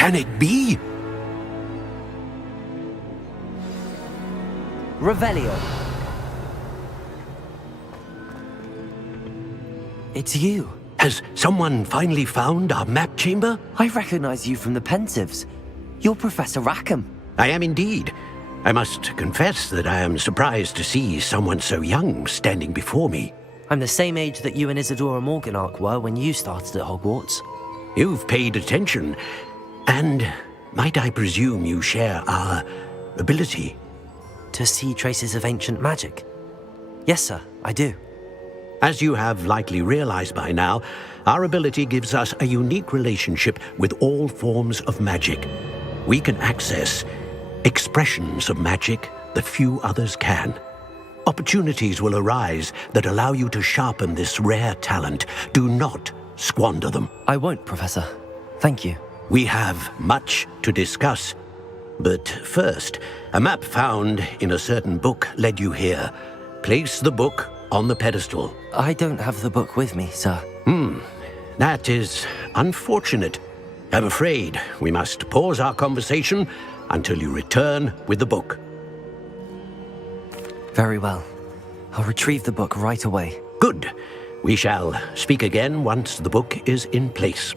can it be? Revelio. It's you. Has someone finally found our map chamber? I recognize you from the Pensives. You're Professor Rackham. I am indeed. I must confess that I am surprised to see someone so young standing before me. I'm the same age that you and Isadora Morganach were when you started at Hogwarts. You've paid attention, and might I presume you share our ability? To see traces of ancient magic? Yes, sir, I do. As you have likely realized by now, our ability gives us a unique relationship with all forms of magic. We can access expressions of magic that few others can. Opportunities will arise that allow you to sharpen this rare talent. Do not squander them. I won't, Professor. Thank you. We have much to discuss. But first, a map found in a certain book led you here. Place the book on the pedestal. I don't have the book with me, sir. That is unfortunate. I'm afraid we must pause our conversation until you return with the book. Very well. I'll retrieve the book right away. Good. We shall speak again once the book is in place.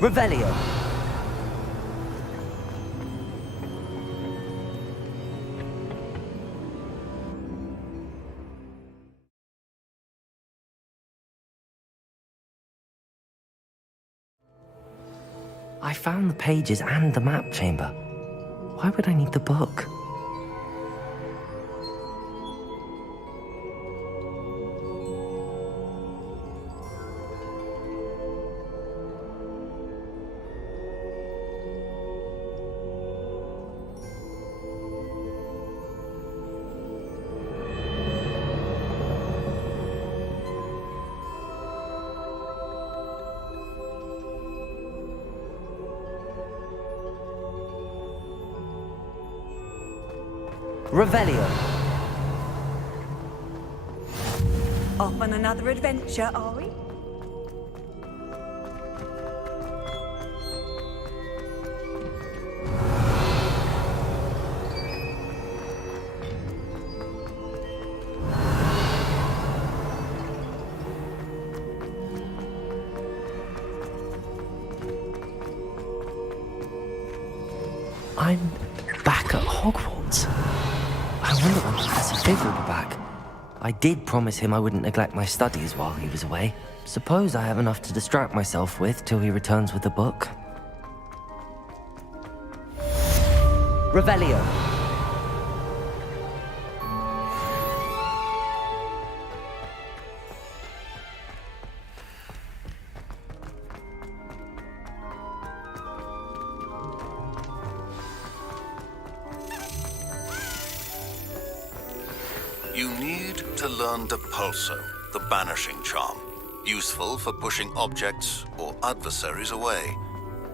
Revelio. I found the pages and the map chamber. Why would I need the book? Revelio. Off on another adventure, are we? I'm back at Hogwarts. I wonder when Professor Fig will be back. I did promise him I wouldn't neglect my studies while he was away. Suppose I have enough to distract myself with till he returns with the book. Revelio. You need to learn the Pulso, the banishing charm, useful for pushing objects or adversaries away.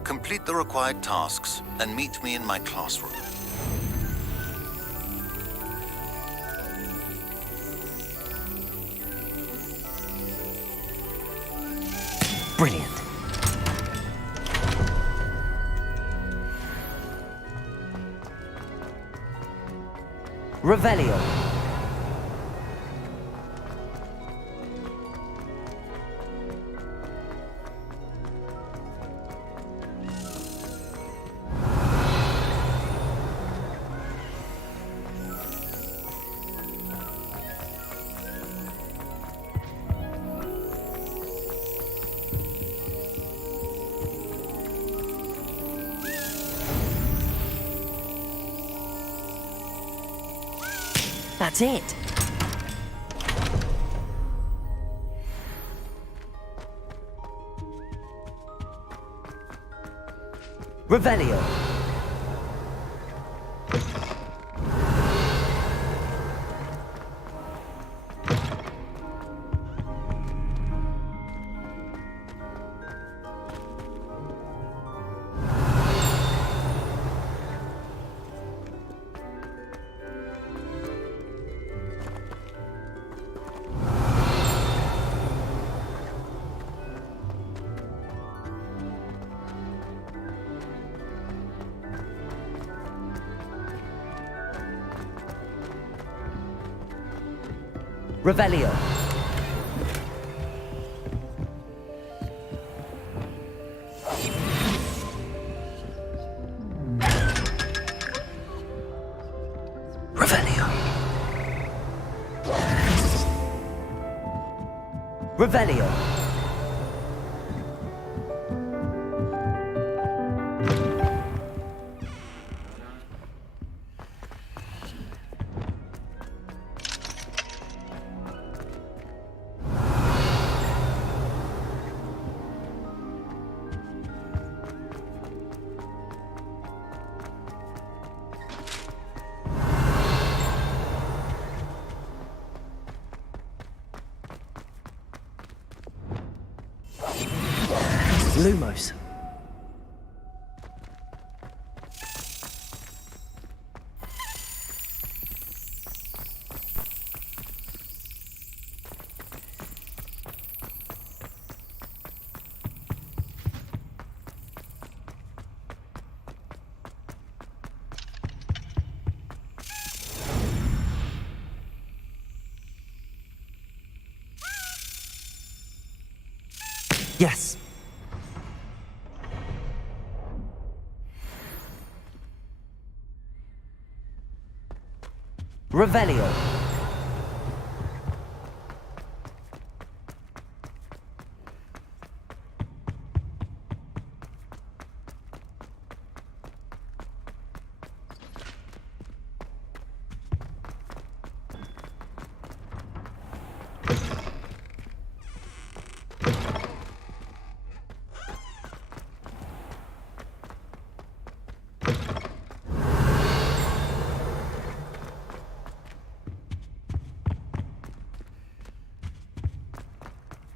Complete the required tasks and meet me in my classroom. Brilliant. Revelio. That's it. Revelio. Revelio. Revelio. Revelio. Lumos. Yes. Revelio.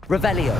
Revelio.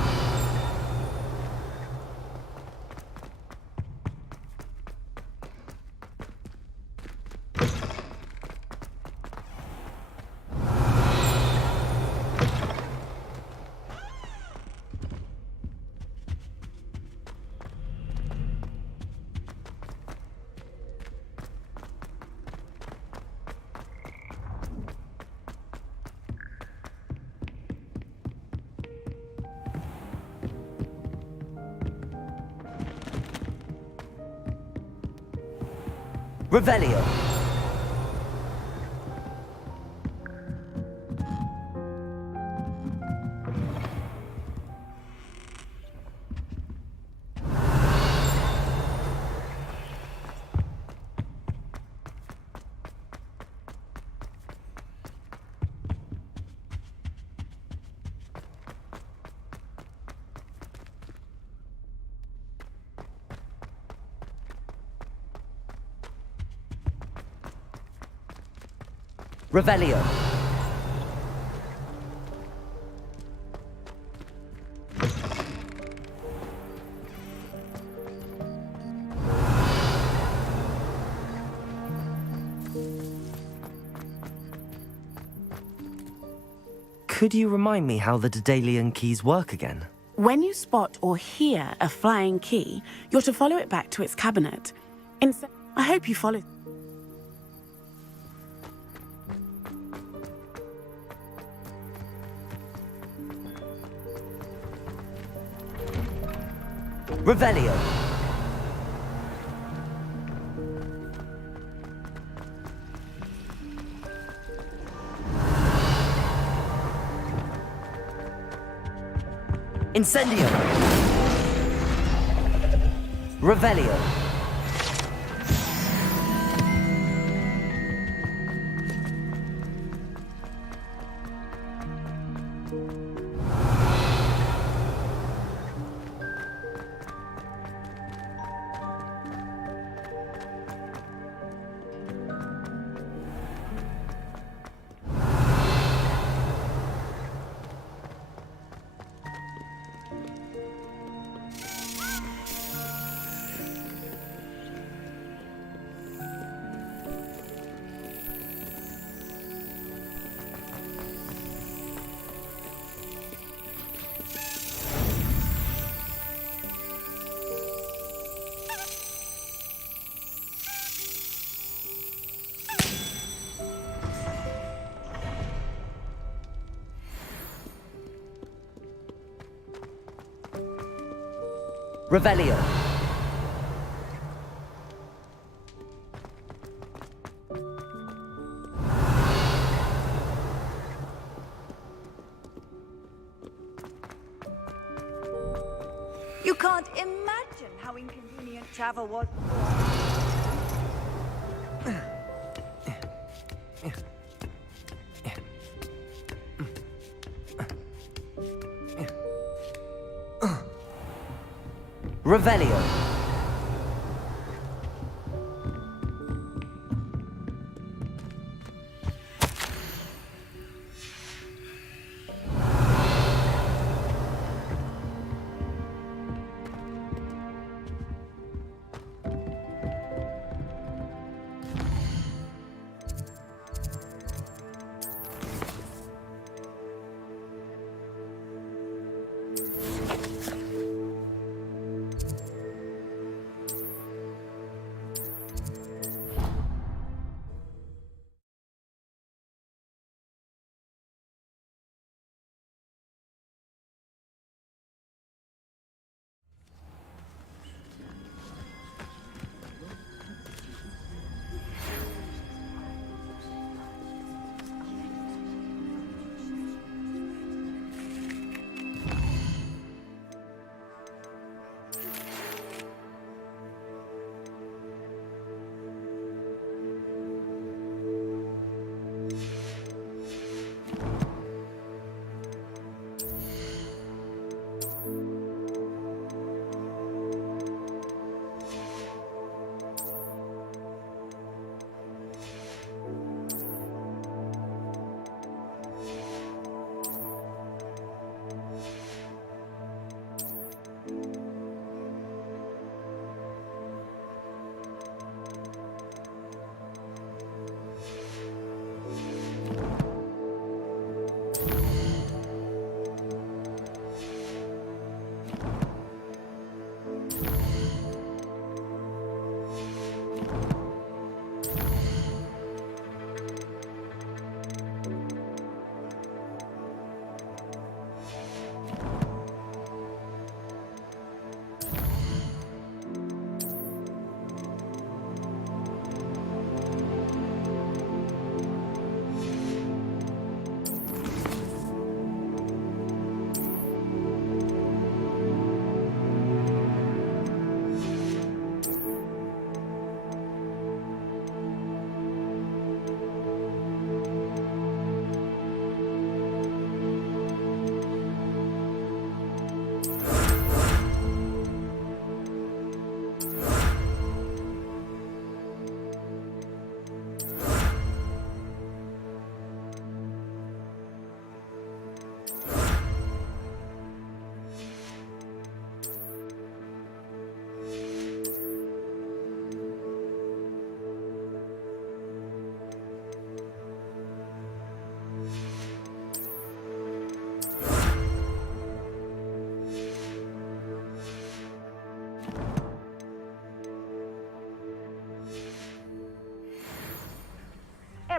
Revelio. Revelio. Could you remind me how the Daedalian keys work again? When you spot or hear a flying key, you're to follow it back to its cabinet. I hope you follow. Revelio. Incendio. Revelio. Revelio. You can't imagine how inconvenient travel was. Revelio.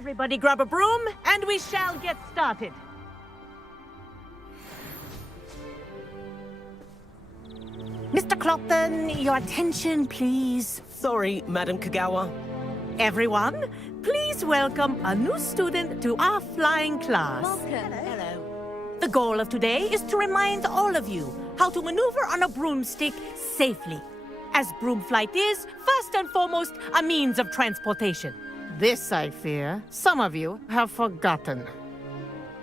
Everybody grab a broom, and we shall get started. Mr. Clopton, your attention, please. Sorry, Madam Kagawa. Everyone, please welcome a new student to our flying class. Welcome. Hello. The goal of today is to remind all of you how to maneuver on a broomstick safely, as broom flight is, first and foremost, a means of transportation. This, I fear, some of you have forgotten.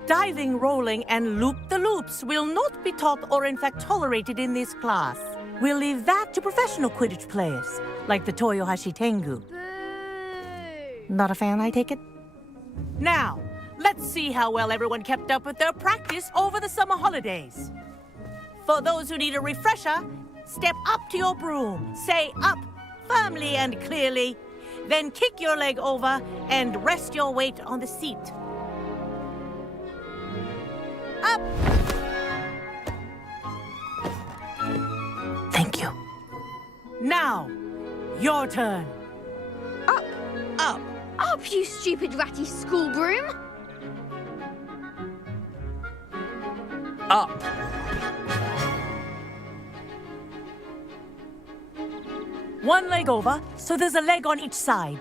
Diving, rolling, and loop-the-loops will not be taught or in fact tolerated in this class. We'll leave that to professional Quidditch players, like the Toyohashi Tengu. Not a fan, I take it? Now, let's see how well everyone kept up with their practice over the summer holidays. For those who need a refresher, step up to your broom, say up firmly and clearly, then kick your leg over and rest your weight on the seat. Up! Thank you. Now, your turn. Up. Up. Up, you stupid ratty school broom. Up. One leg over, so there's a leg on each side.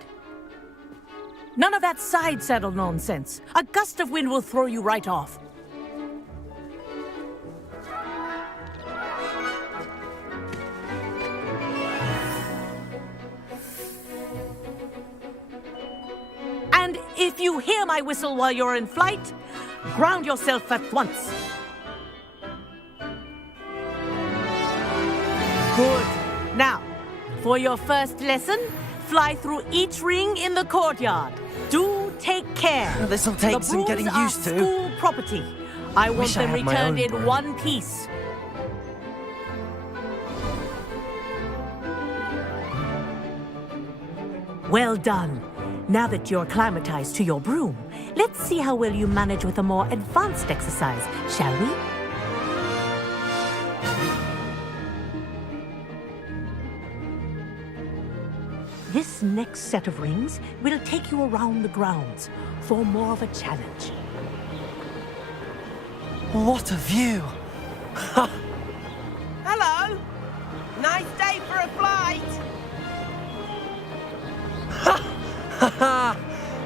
None of that side saddle nonsense. A gust of wind will throw you right off. And if you hear my whistle while you're in flight, ground yourself at once. Good. Now, for your first lesson, fly through each ring in the courtyard. Do take care. This'll take some getting used to. The brooms are school property. I want Wish I them had my returned own in broom. one piece. Well done. Now that you're acclimatized to your broom, let's see how well you manage with a more advanced exercise, shall we? This next set of rings will take you around the grounds for more of a challenge. What a view! Hello. Nice day for a flight.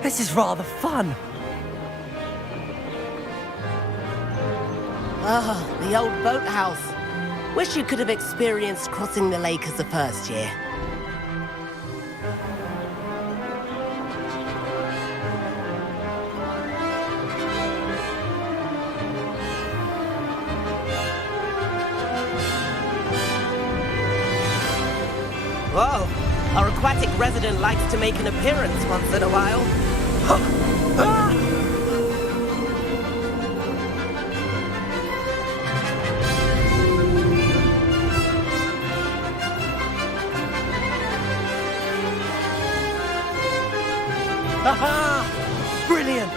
This is rather fun. Ah, the old boathouse. Wish you could have experienced crossing the lake as a first year. Whoa, our aquatic resident likes to make an appearance once in a while. Haha! Brilliant!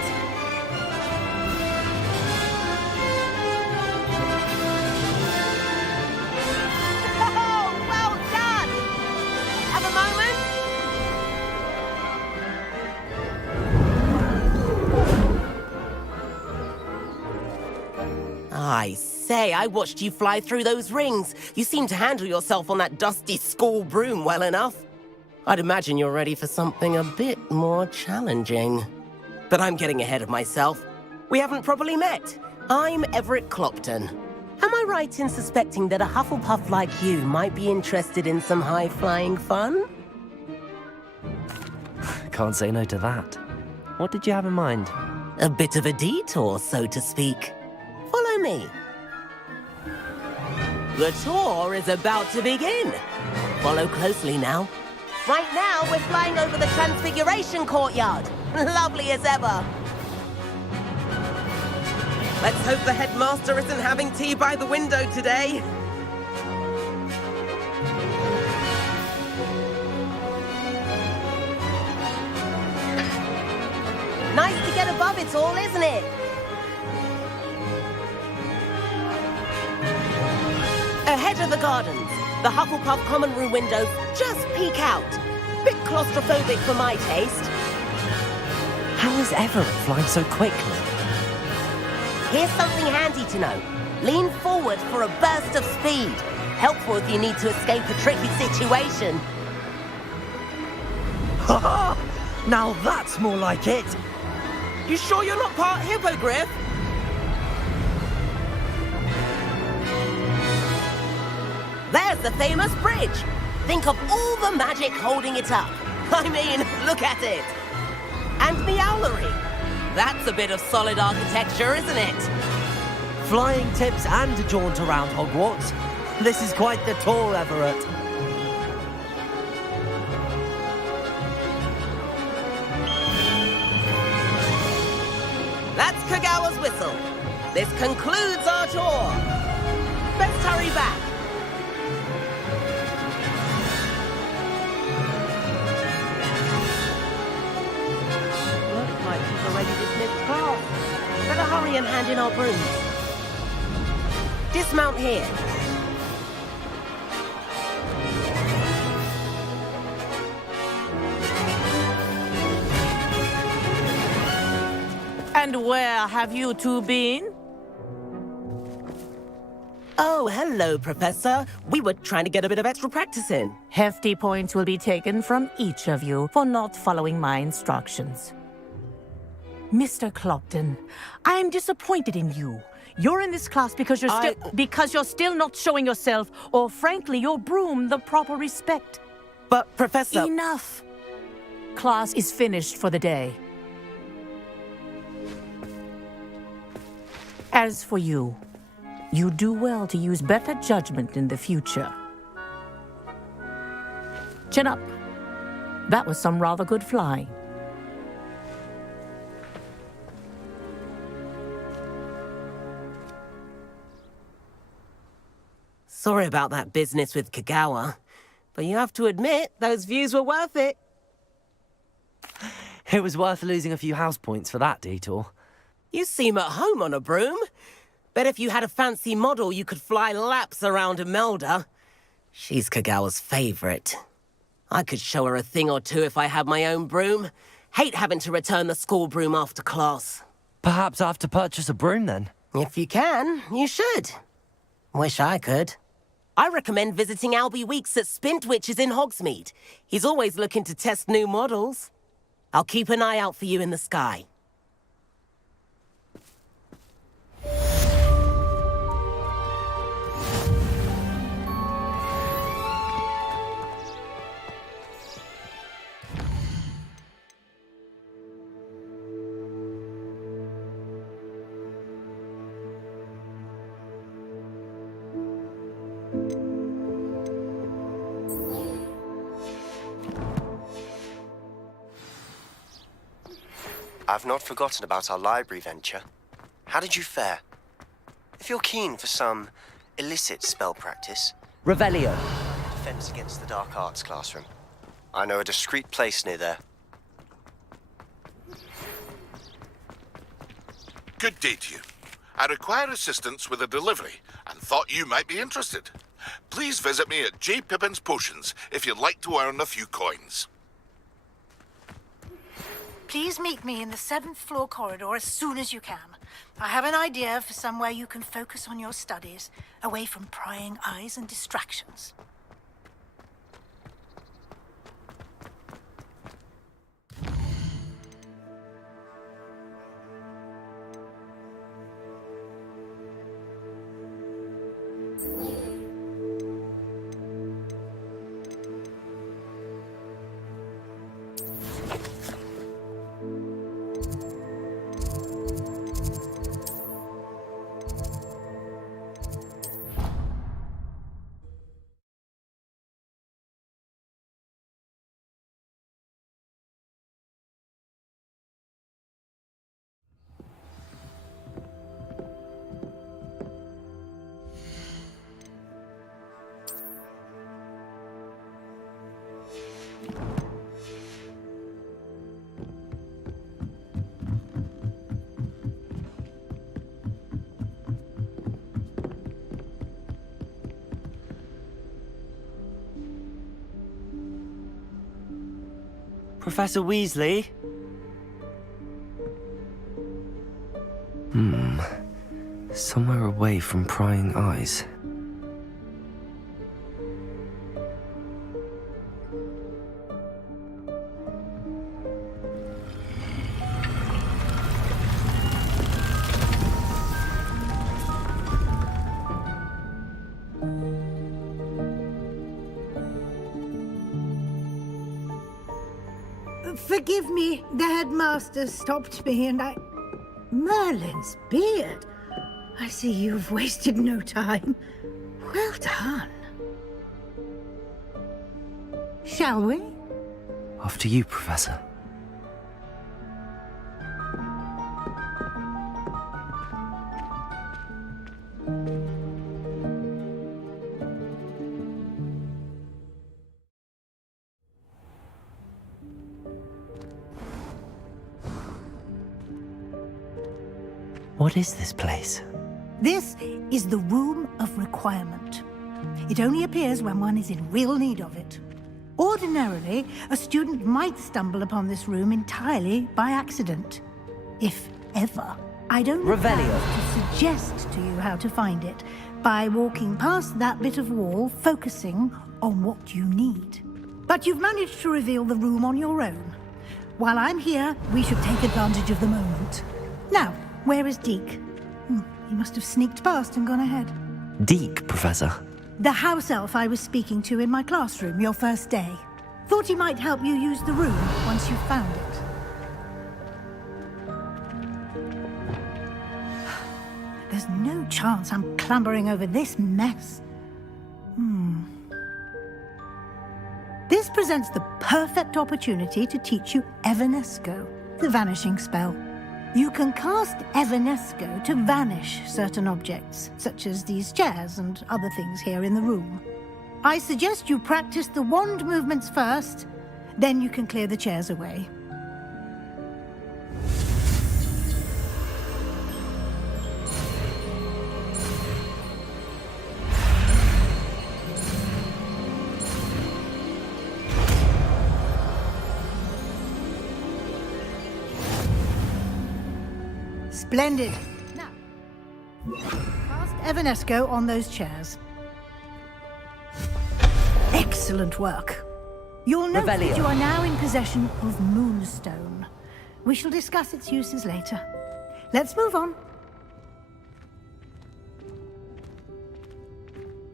Oh, well done! Have a moment? I say, I watched you fly through those rings. You seem to handle yourself on that dusty school broom well enough. I'd imagine you're ready for something a bit more challenging. But I'm getting ahead of myself. We haven't properly met. I'm Everett Clopton. Am I right in suspecting that a Hufflepuff like you might be interested in some high-flying fun? Can't say no to that. What did you have in mind? A bit of a detour, so to speak. Follow me. The tour is about to begin. Follow closely now. Right now, we're flying over the Transfiguration Courtyard. Lovely as ever. Let's hope the headmaster isn't having tea by the window today. Nice to get above it all, isn't it? Ahead of the gardens, the Hufflepuff common room windows just peek out. Bit claustrophobic for my taste. How is Everett flying so quickly? Here's something handy to know. Lean forward for a burst of speed. Helpful if you need to escape a tricky situation. Ha! Now that's more like it. You sure you're not part hippogriff? There's the famous bridge. Think of all the magic holding it up. I mean, look at it. And the owlery. That's a bit of solid architecture, isn't it? Flying tips and a jaunt around Hogwarts. This is quite the tour, Everett. That's Kagawa's whistle. This concludes our tour. Let's hurry back. Looks like she's already dismissed class. Better hurry and hand in our brooms. Dismount here. And where have you two been? Oh, hello, Professor. We were trying to get a bit of extra practice in. Hefty points will be taken from each of you for not following my instructions. Mr. Clopton, I am disappointed in you. You're in this class because you're still not showing yourself, or frankly, your broom the proper respect. But, Professor... Enough. Class is finished for the day. As for you, you do well to use better judgment in the future. Chin up. That was some rather good flying. Sorry about that business with Kagawa, but you have to admit, those views were worth it. It was worth losing a few house points for that detour. You seem at home on a broom. Bet if you had a fancy model, you could fly laps around Imelda. She's Kagawa's favorite. I could show her a thing or two if I had my own broom. Hate having to return the school broom after class. Perhaps I have to purchase a broom then. If you can, you should. Wish I could. I recommend visiting Albie Weeks at Spintwitches in Hogsmeade. He's always looking to test new models. I'll keep an eye out for you in the sky. I've not forgotten about our library venture. How did you fare? If you're keen for some illicit spell practice... Revelio. Defense against the dark arts classroom. I know a discreet place near there. Good day to you. I require assistance with a delivery and thought you might be interested. Please visit me at J. Pippin's Potions if you'd like to earn a few coins. Please meet me in the 7th floor corridor as soon as you can. I have an idea for somewhere you can focus on your studies, away from prying eyes and distractions. Professor Weasley? Somewhere away from prying eyes. Forgive me, the headmaster stopped me and I... Merlin's beard. I see you've wasted no time. Well done. Shall we? After you, Professor. What is this place? This is the Room of Requirement. It only appears when one is in real need of it. Ordinarily, a student might stumble upon this room entirely by accident. If ever. I'd only plan to suggest to you how to find it by walking past that bit of wall, focusing on what you need. But you've managed to reveal the room on your own. While I'm here, we should take advantage of the moment. Now, where is Deke? He must have sneaked past and gone ahead. Deke, Professor. The house elf I was speaking to in my classroom your first day. Thought he might help you use the room once you found it. There's no chance I'm clambering over this mess. This presents the perfect opportunity to teach you Evanesco, the vanishing spell. You can cast Evanesco to vanish certain objects, such as these chairs and other things here in the room. I suggest you practice the wand movements first, then you can clear the chairs away. Splendid. Now, cast Evanesco on those chairs. Excellent work. You'll note that you are now in possession of Moonstone. We shall discuss its uses later. Let's move on.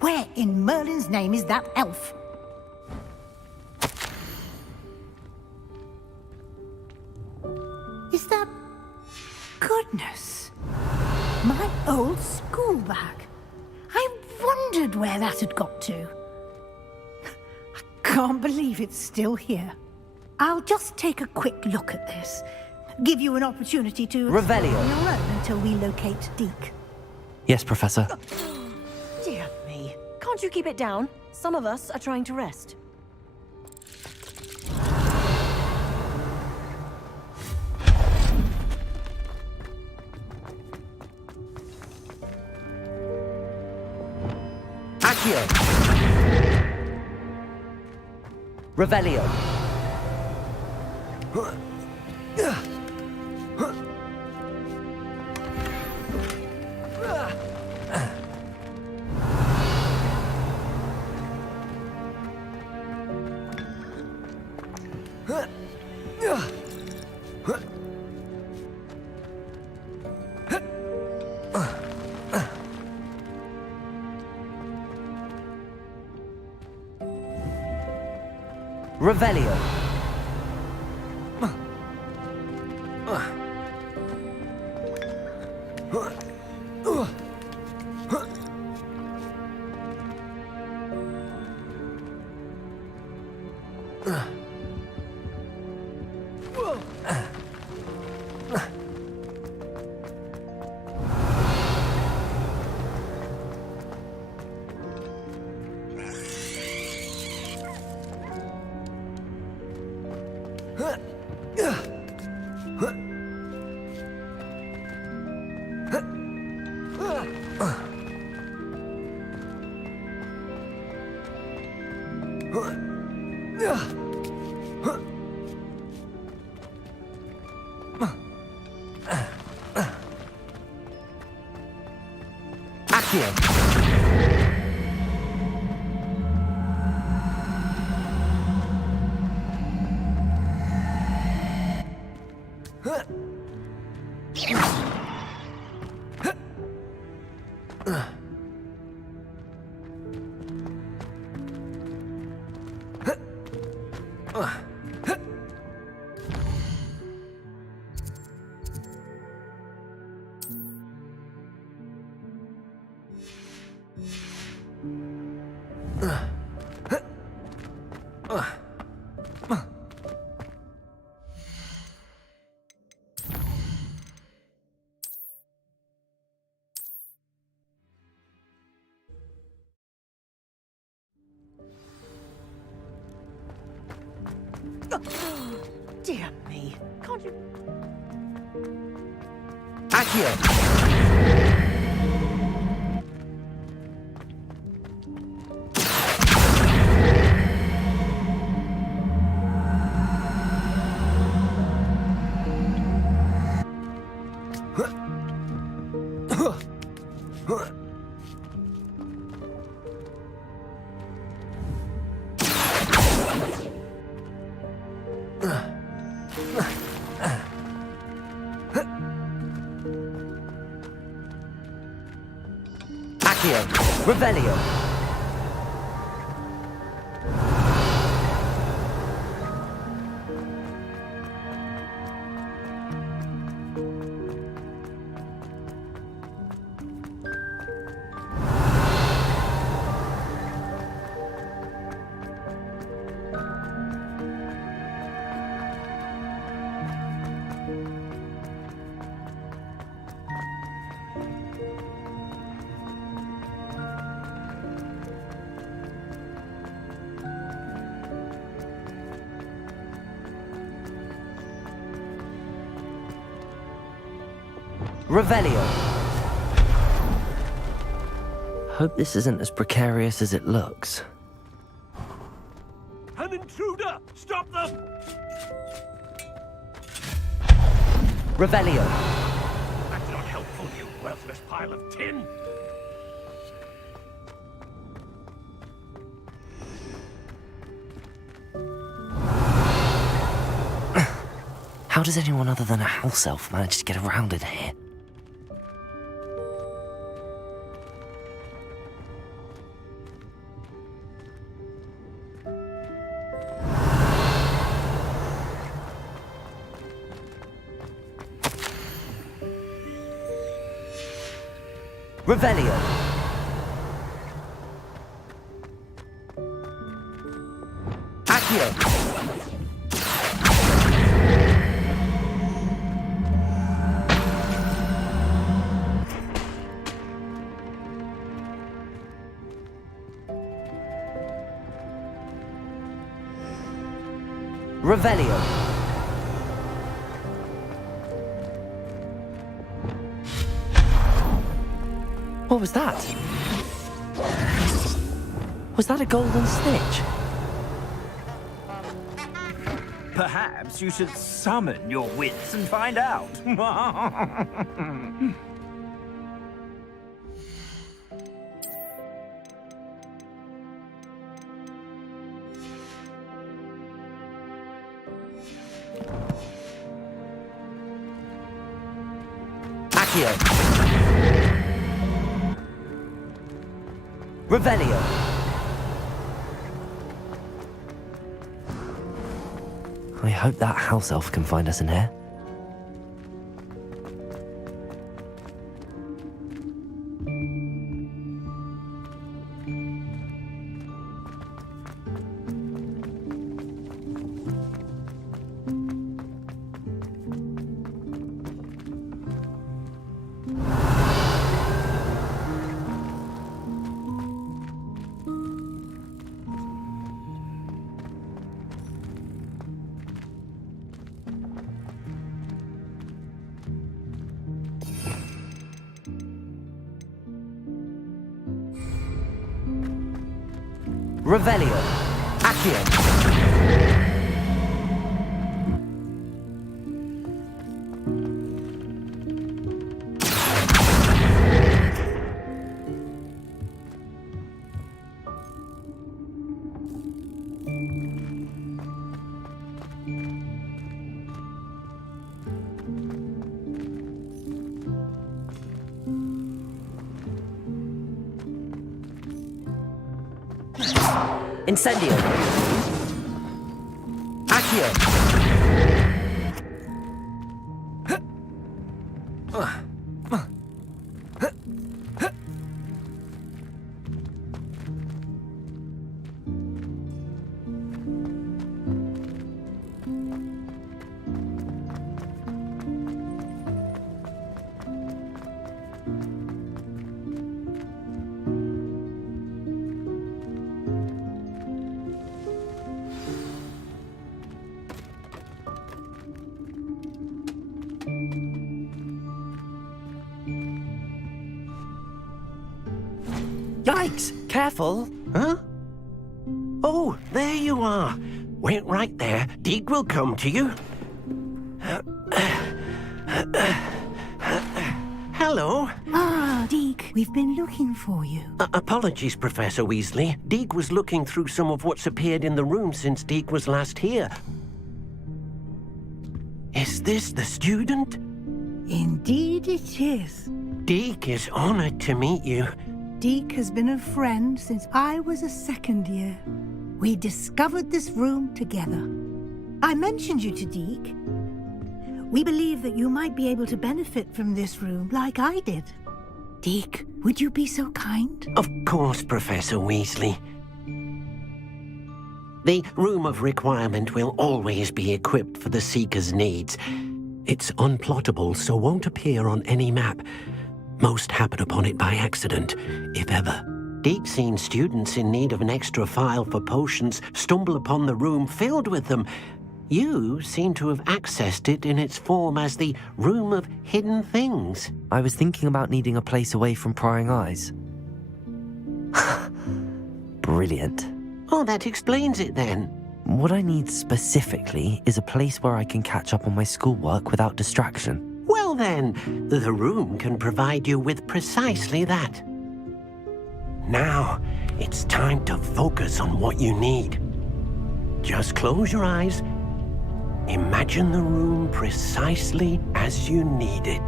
Where in Merlin's name is that elf? Is that... Goodness! My old school bag. I wondered where that had got to. I can't believe it's still here. I'll just take a quick look at this. Give you an opportunity to explore on your own until we locate Deke. Yes, Professor. Dear me. Can't you keep it down? Some of us are trying to rest. Accio! Revelio! Revelio. Dear me. Can't you... Accio! Accio! Revelio! Revelio! Hope this isn't as precarious as it looks. An intruder! Stop them! Revelio! That's not helpful, you worthless pile of tin! How does anyone other than a house elf manage to get around in here? Revelio! Accio! Revelio! What was that? Was that a golden snitch? Perhaps you should summon your wits and find out. Accio! Revelio! I hope that house elf can find us in here. Revelio! Accio! Incendio! Accio! Yikes! Careful! Huh? Oh, there you are. Wait right there. Deke will come to you. Hello. Ah, Deke, we've been looking for you. Apologies, Professor Weasley. Deke was looking through some of what's appeared in the room since Deke was last here. Is this the student? Indeed it is. Deke is honored to meet you. Deke has been a friend since I was a second year. We discovered this room together. I mentioned you to Deke. We believe that you might be able to benefit from this room like I did. Deke, would you be so kind? Of course, Professor Weasley. The Room of Requirement will always be equipped for the Seeker's needs. It's unplottable, so won't appear on any map. Most happen upon it by accident, if ever. Deep-seen students in need of an extra file for potions stumble upon the room filled with them. You seem to have accessed it in its form as the Room of Hidden Things. I was thinking about needing a place away from prying eyes. Brilliant. Oh, that explains it then. What I need specifically is a place where I can catch up on my schoolwork without distraction. Well then, the room can provide you with precisely that. Now, it's time to focus on what you need. Just close your eyes. Imagine the room precisely as you need it.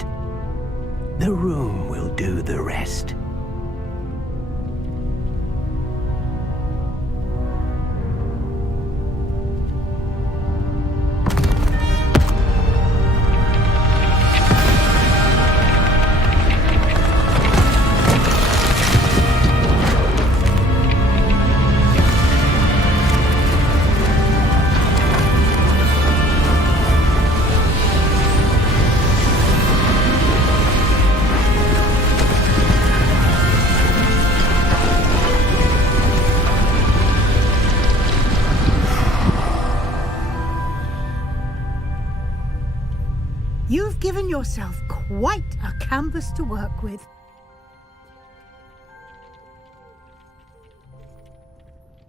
The room will do the rest. You've given yourself quite a canvas to work with.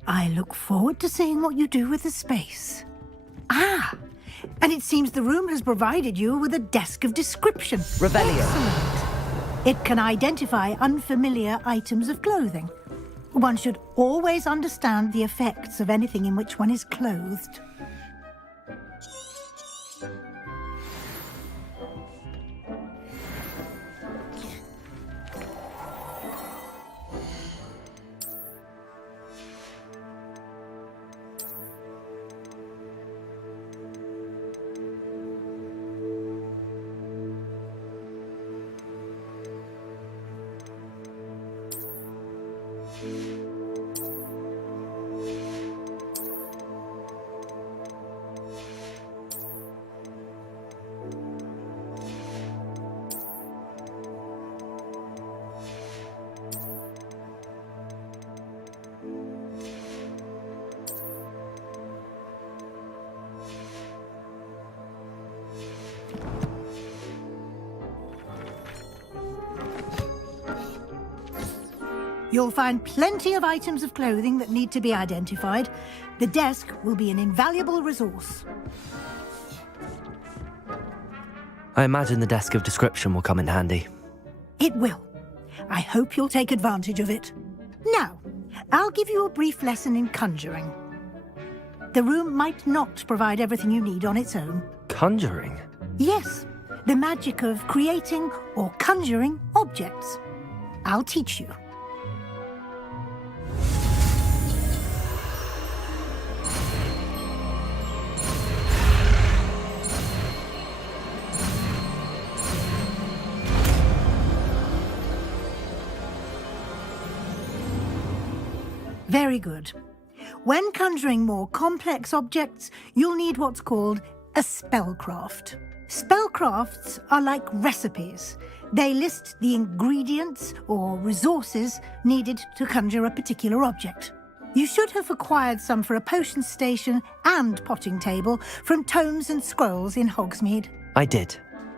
I look forward to seeing what you do with the space. Ah, and it seems the room has provided you with a desk of description. Revelio. Excellent. It can identify unfamiliar items of clothing. One should always understand the effects of anything in which one is clothed. You'll find plenty of items of clothing that need to be identified. The desk will be an invaluable resource. I imagine the desk of description will come in handy. It will. I hope you'll take advantage of it. Now, I'll give you a brief lesson in conjuring. The room might not provide everything you need on its own. Conjuring? Yes, the magic of creating or conjuring objects. I'll teach you. Very good. When conjuring more complex objects, you'll need what's called a spellcraft. Spellcrafts are like recipes. They list the ingredients or resources needed to conjure a particular object. You should have acquired some for a potion station and potting table from tomes and scrolls in Hogsmeade. I did.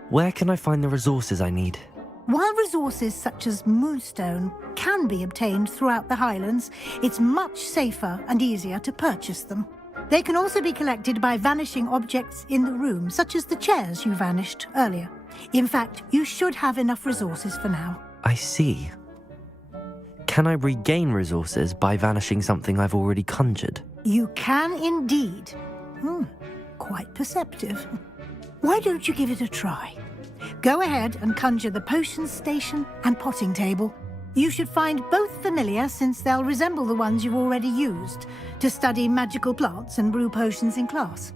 Where can I find the resources I need? While resources such as moonstone can be obtained throughout the Highlands, it's much safer and easier to purchase them. They can also be collected by vanishing objects in the room, such as the chairs you vanished earlier. In fact, you should have enough resources for now. I see. Can I regain resources by vanishing something I've already conjured? You can indeed. Quite perceptive. Why don't you give it a try? Go ahead and conjure the potion station and potting table. You should find both familiar, since they'll resemble the ones you've already used to study magical plants and brew potions in class.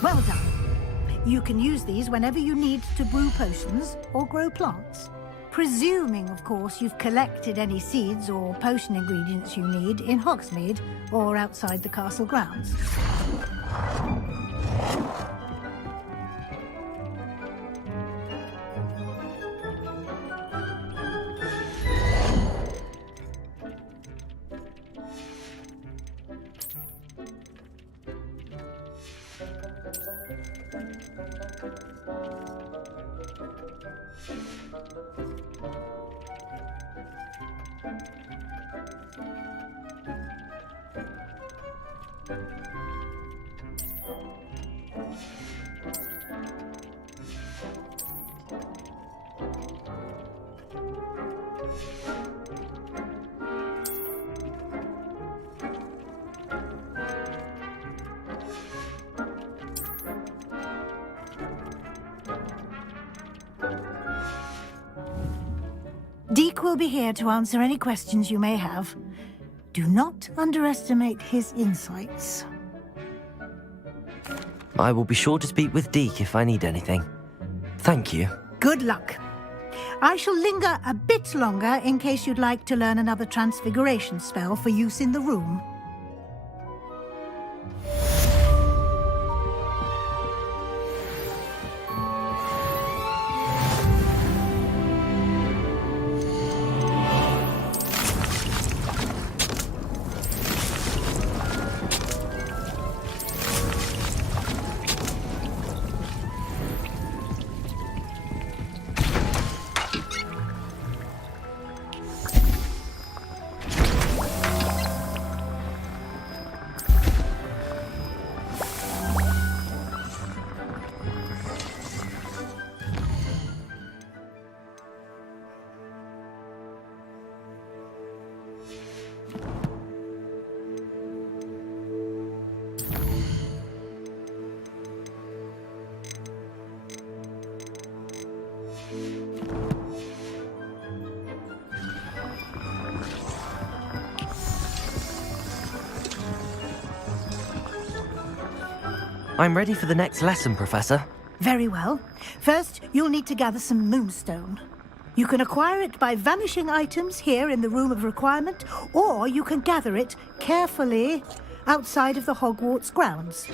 Well done. You can use these whenever you need to brew potions or grow plants. Presuming, of course, you've collected any seeds or potion ingredients you need in Hogsmeade or outside the castle grounds. Deke will be here to answer any questions you may have. Do not underestimate his insights. I will be sure to speak with Deke if I need anything. Thank you. Good luck. I shall linger a bit longer in case you'd like to learn another transfiguration spell for use in the room. I'm ready for the next lesson, Professor. Very well. First, you'll need to gather some moonstone. You can acquire it by vanishing items here in the Room of Requirement, or you can gather it carefully outside of the Hogwarts grounds.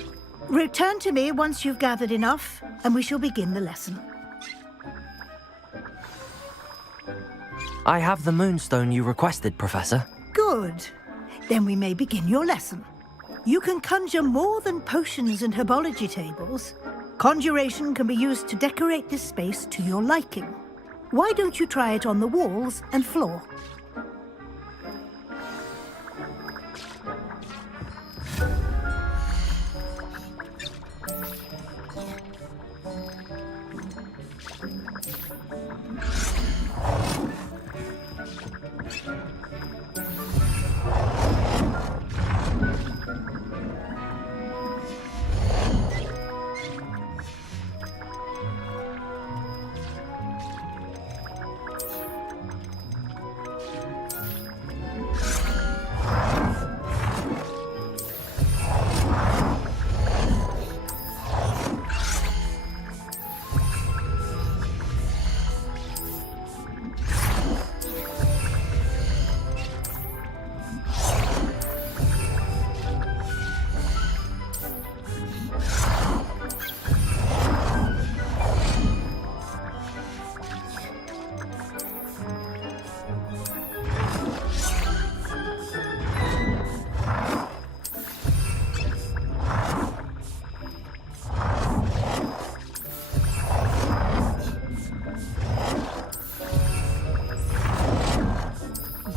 Return to me once you've gathered enough, and we shall begin the lesson. I have the moonstone you requested, Professor. Good. Then we may begin your lesson. You can conjure more than potions and herbology tables. Conjuration can be used to decorate this space to your liking. Why don't you try it on the walls and floor?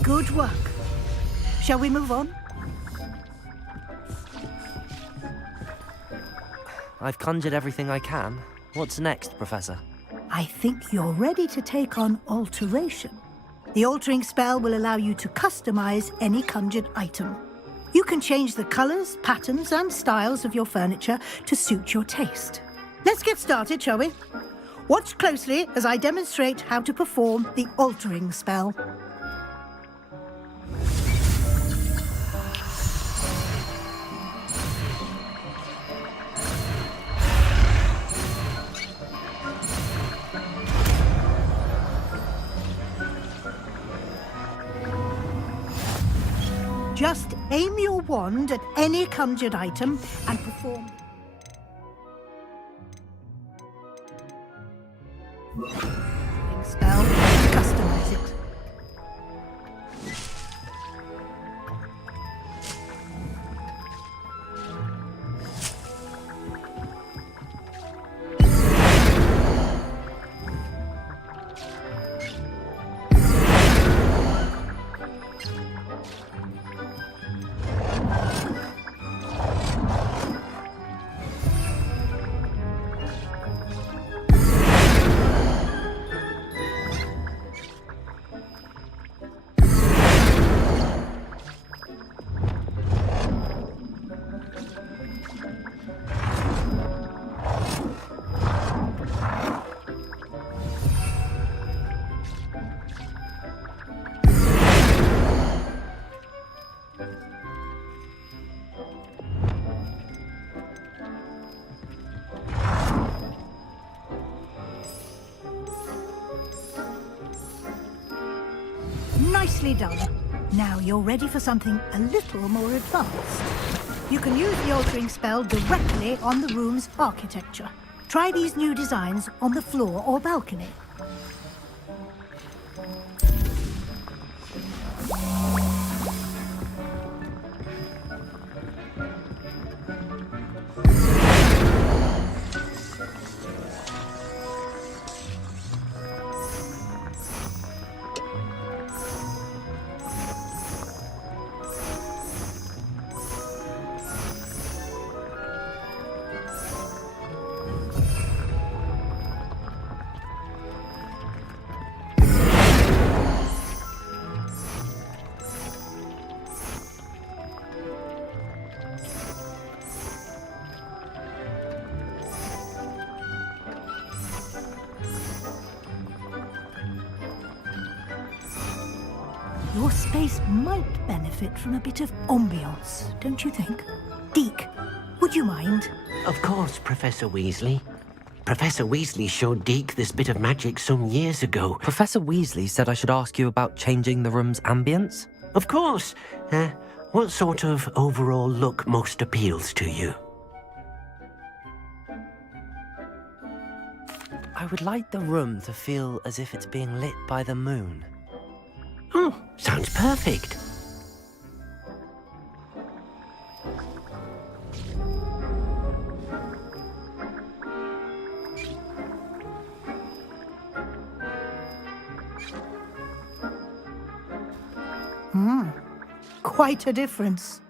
Good work. Shall we move on? I've conjured everything I can. What's next, Professor? I think you're ready to take on alteration. The altering spell will allow you to customize any conjured item. You can change the colors, patterns, and styles of your furniture to suit your taste. Let's get started, shall we? Watch closely as I demonstrate how to perform the altering spell. Just aim your wand at any conjured item and perform. Spell to customize it. Nicely done. Now you're ready for something a little more advanced. You can use the altering spell directly on the room's architecture. Try these new designs on the floor or balcony. Your space might benefit from a bit of ambiance, don't you think? Deke, would Would you mind? Of course, Professor Weasley. Professor Weasley showed Deke this bit of magic some years ago. Professor Weasley said I should ask you about changing the room's ambience? Of course. What sort of overall look most appeals to you? I would like the room to feel as if it's being lit by the moon. Oh, sounds perfect. Quite a difference.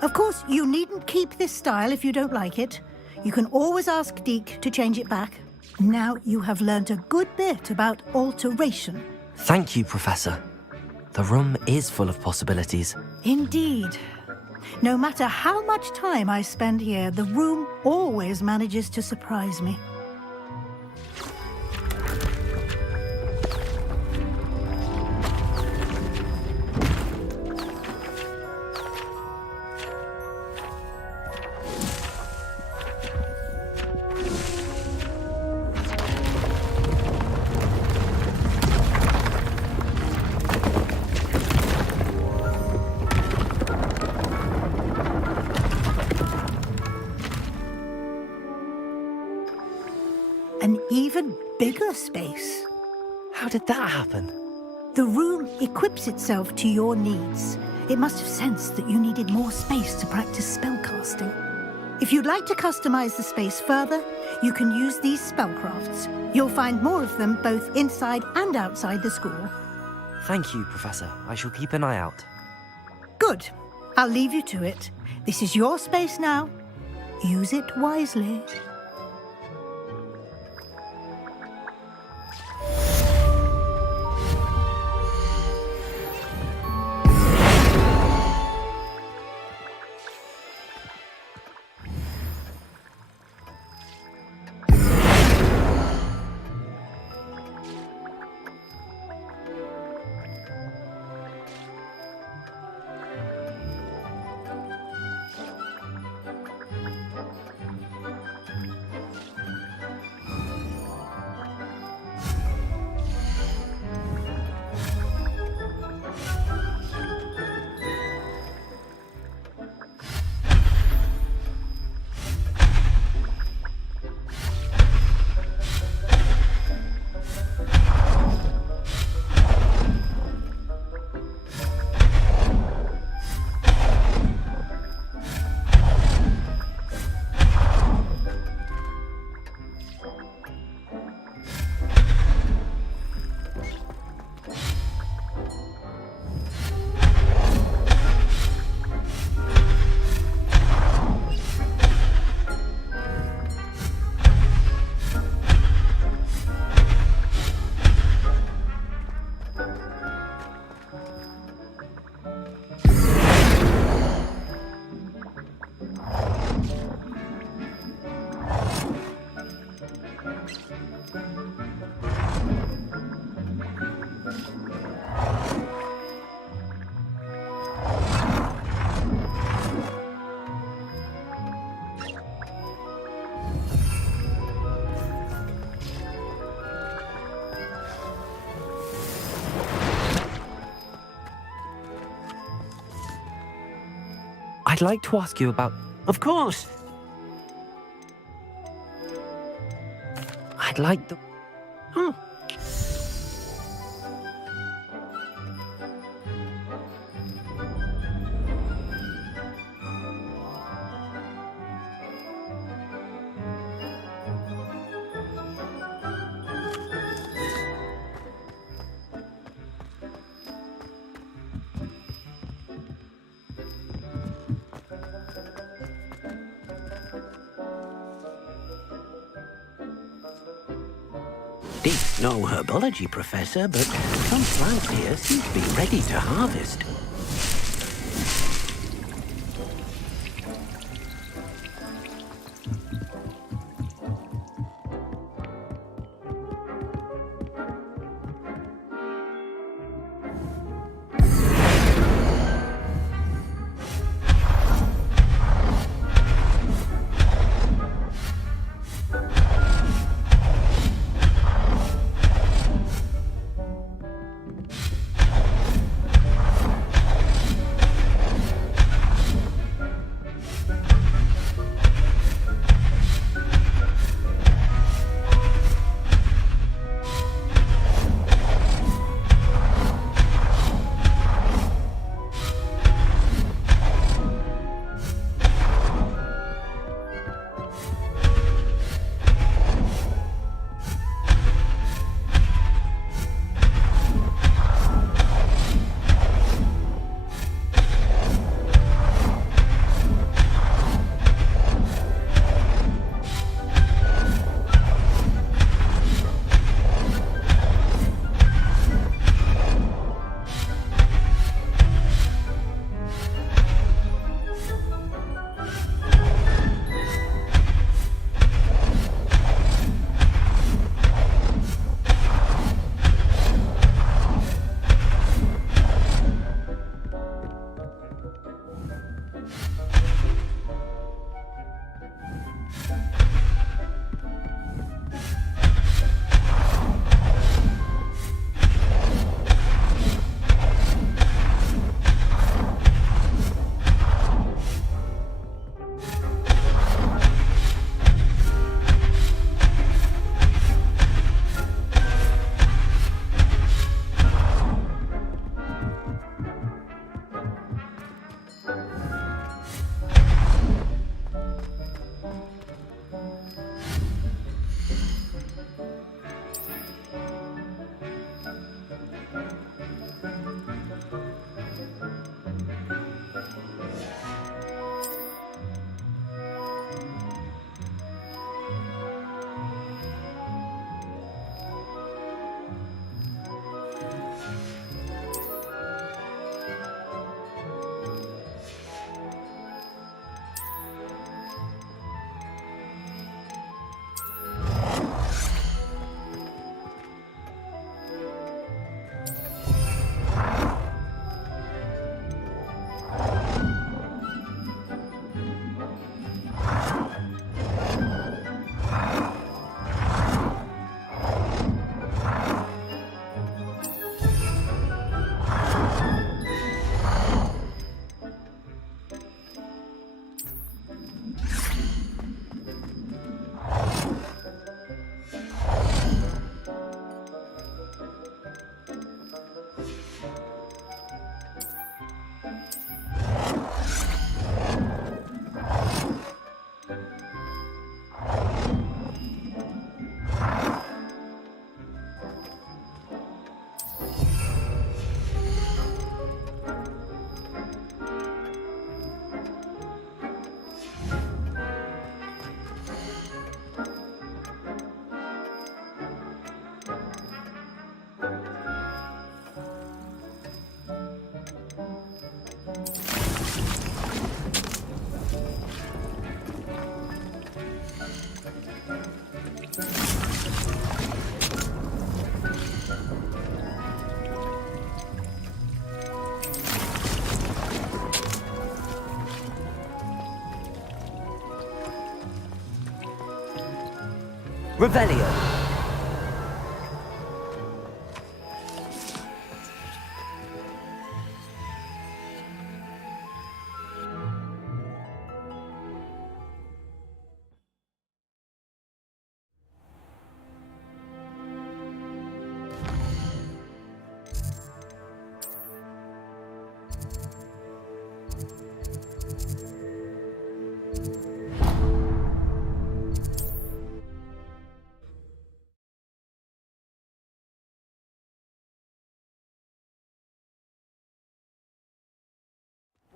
Of course, you needn't keep this style if you don't like it. You can always ask Deke to change it back. Now you have learnt a good bit about alteration. Thank you, Professor. The room is full of possibilities. Indeed. No matter how much time I spend here, the room always manages to surprise me. An even bigger space. How did that happen? The room equips itself to your needs. It must have sensed that you needed more space to practice spellcasting. If you'd like to customize the space further, you can use these spellcrafts. You'll find more of them both inside and outside the school. Thank you, Professor. I shall keep an eye out. Good. I'll leave you to it. This is your space now. Use it wisely. I'd like to ask you about... Of course. I'd like the... Deke's no herbology professor, but some plants here seem to be ready to harvest. Revelio.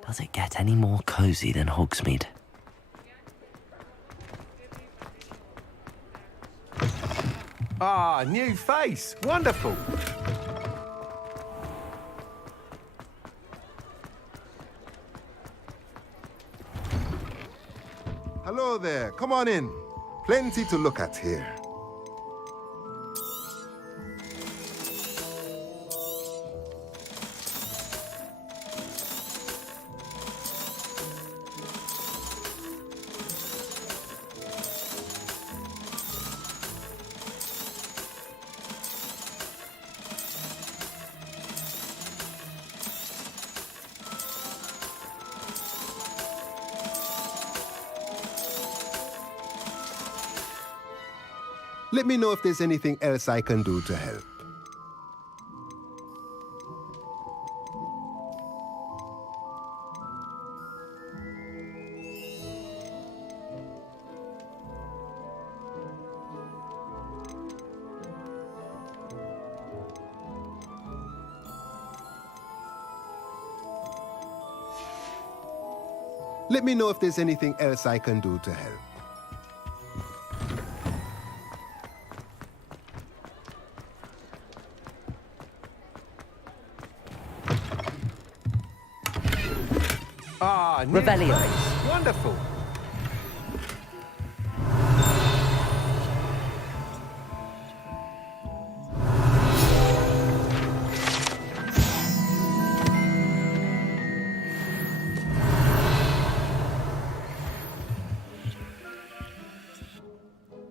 Does it get any more cozy than Hogsmeade? Ah, new face. Wonderful. Hello there. Come on in. Plenty to look at here. Let me know if there's anything else I can do to help. Let me know if there's anything else I can do to help. Ah, new Revelio. face. Wonderful.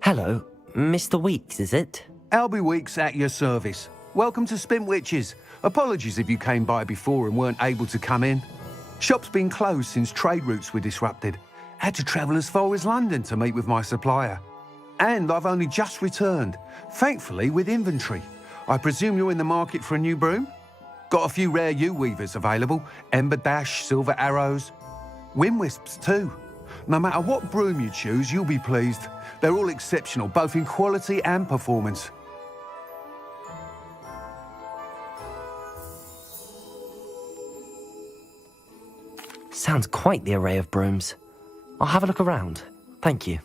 Hello, Mr. Weeks, is it? Albie Weeks at your service. Welcome to Spintwitches. Apologies if you came by before and weren't able to come in. Shop's been closed since trade routes were disrupted. Had to travel as far as London to meet with my supplier. And I've only just returned, thankfully with inventory. I presume you're in the market for a new broom? Got a few rare yew-weavers available. Ember Dash, Silver Arrows. Wind Wisps too. No matter what broom you choose, you'll be pleased. They're all exceptional, both in quality and performance. Sounds quite the array of brooms. I'll have a look around. Thank you.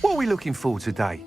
What are we looking for today?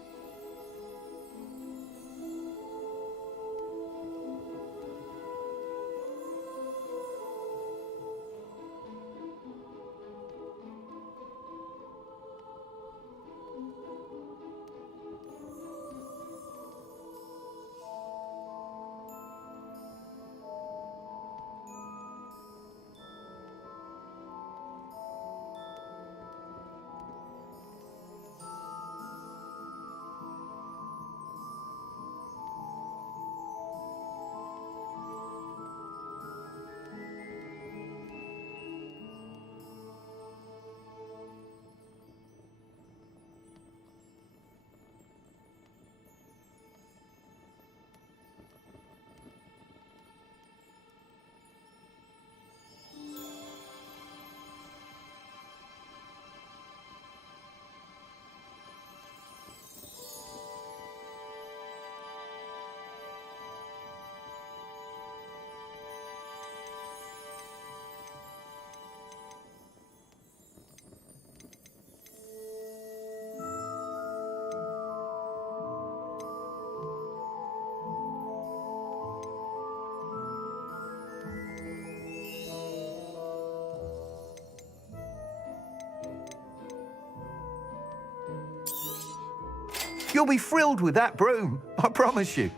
You'll be thrilled with that broom, I promise you.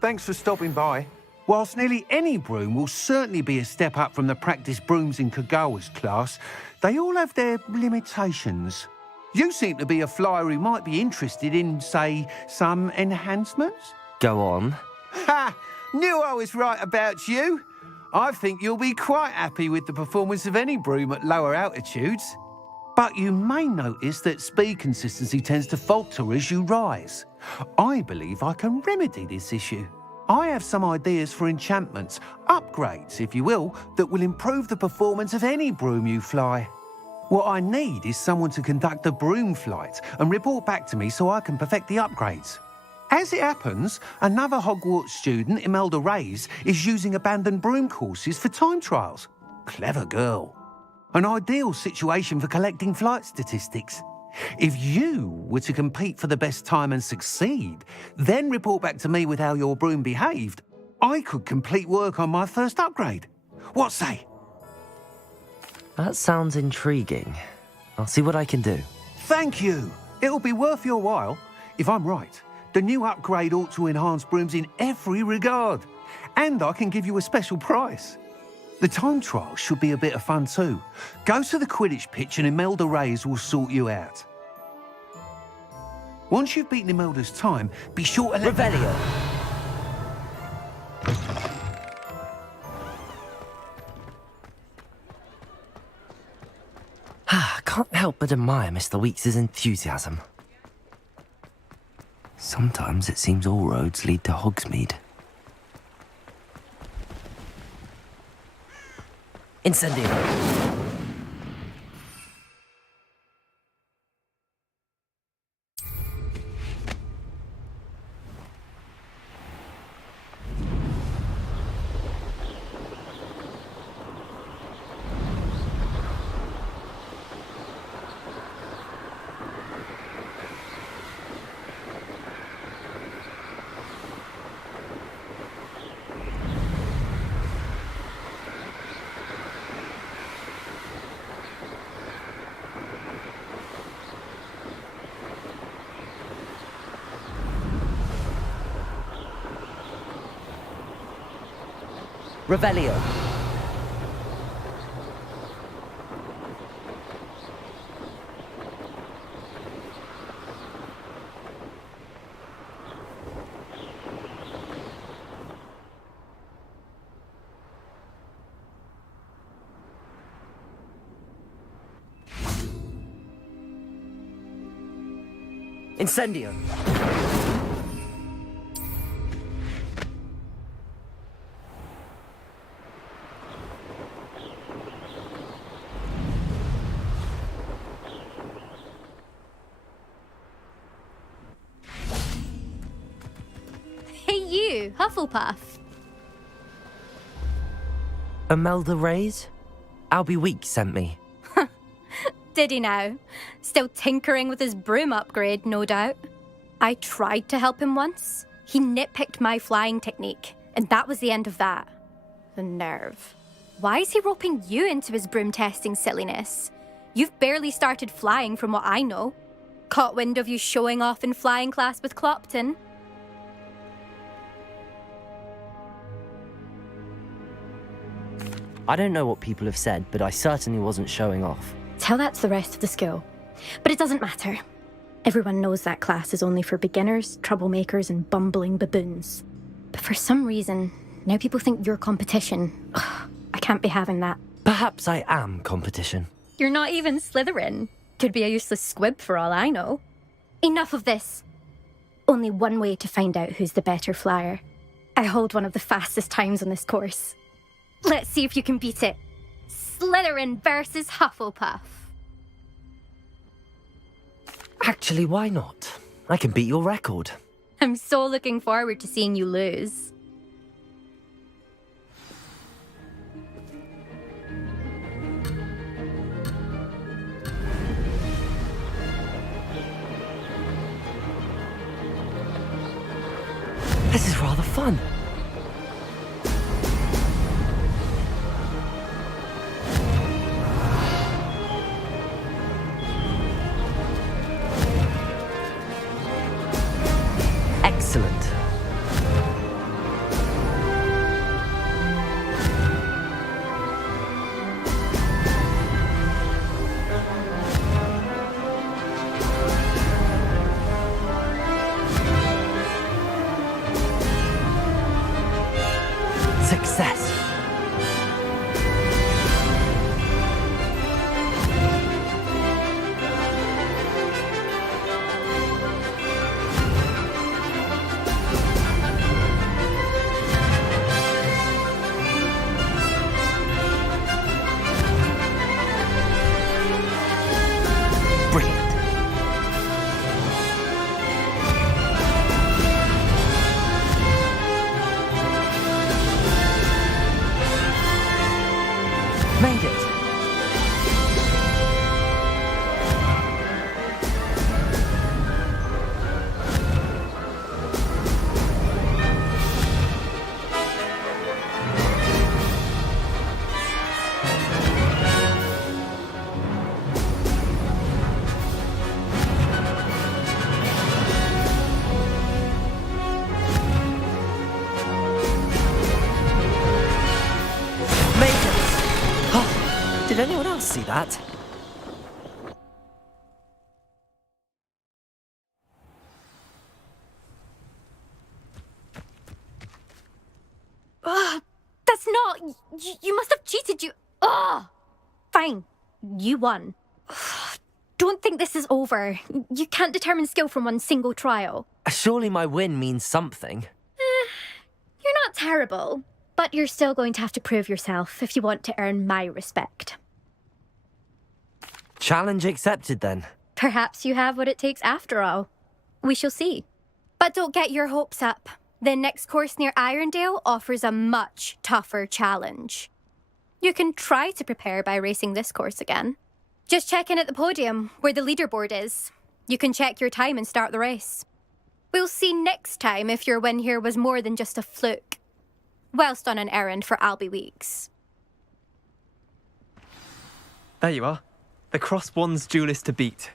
Thanks for stopping by. Whilst nearly any broom will certainly be a step up from the practice brooms in Kagawa's class, they all have their limitations. You seem to be a flyer who might be interested in, say, some enhancements? Go on. Ha! Knew I was right about you. I think you'll be quite happy with the performance of any broom at lower altitudes. But you may notice that speed consistency tends to falter as you rise. I believe I can remedy this issue. I have some ideas for enchantments, upgrades, if you will, that will improve the performance of any broom you fly. What I need is someone to conduct a broom flight and report back to me so I can perfect the upgrades. As it happens, another Hogwarts student, Imelda Reyes, is using abandoned broom courses for time trials. Clever girl. An ideal situation for collecting flight statistics. If you were to compete for the best time and succeed, then report back to me with how your broom behaved, I could complete work on my first upgrade. What say? That sounds intriguing. I'll see what I can do. Thank you. It'll be worth your while. If I'm right, the new upgrade ought to enhance brooms in every regard. And I can give you a special price. The time trial should be a bit of fun too. Go to the Quidditch pitch and Imelda Reyes will sort you out. Once you've beaten Imelda's time, be sure to let... Revelio. I can't help but admire Mr. Weeks' enthusiasm. Sometimes it seems all roads lead to Hogsmeade. Incendio. Revelio. Incendio. Hufflepuff. Imelda Reyes? Albie Weeks sent me. Did he now? Still tinkering with his broom upgrade, no doubt. I tried to help him once. He nitpicked my flying technique, and that was the end of that. The nerve. Why is he roping you into his broom testing silliness? You've barely started flying from what I know. Caught wind of you showing off in flying class with Clopton. I don't know what people have said, but I certainly wasn't showing off. Tell that to the rest of the school. But it doesn't matter. Everyone knows that class is only for beginners, troublemakers, and bumbling baboons. But for some reason, now people think you're competition. Ugh, I can't be having that. Perhaps I am competition. You're not even Slytherin. Could be a useless squib for all I know. Enough of this. Only one way to find out who's the better flyer. I hold one of the fastest times on this course. Let's see if you can beat it. Slytherin versus Hufflepuff. Actually, why not? I can beat your record. I'm so looking forward to seeing you lose. This is rather fun. Excellent. Did anyone else see that? Ugh, that's not... You must have cheated, you... Ugh! Fine. You won. Ugh, don't think this is over. You can't determine skill from one single trial. Surely my win means something. You're not terrible, but you're still going to have to prove yourself if you want to earn my respect. Challenge accepted, then. Perhaps you have what it takes after all. We shall see. But don't get your hopes up. The next course near Irondale offers a much tougher challenge. You can try to prepare by racing this course again. Just check in at the podium, where the leaderboard is. You can check your time and start the race. We'll see next time if your win here was more than just a fluke. Whilst on an errand for Albie Weeks. There you are. The Cross Wands duelist to beat.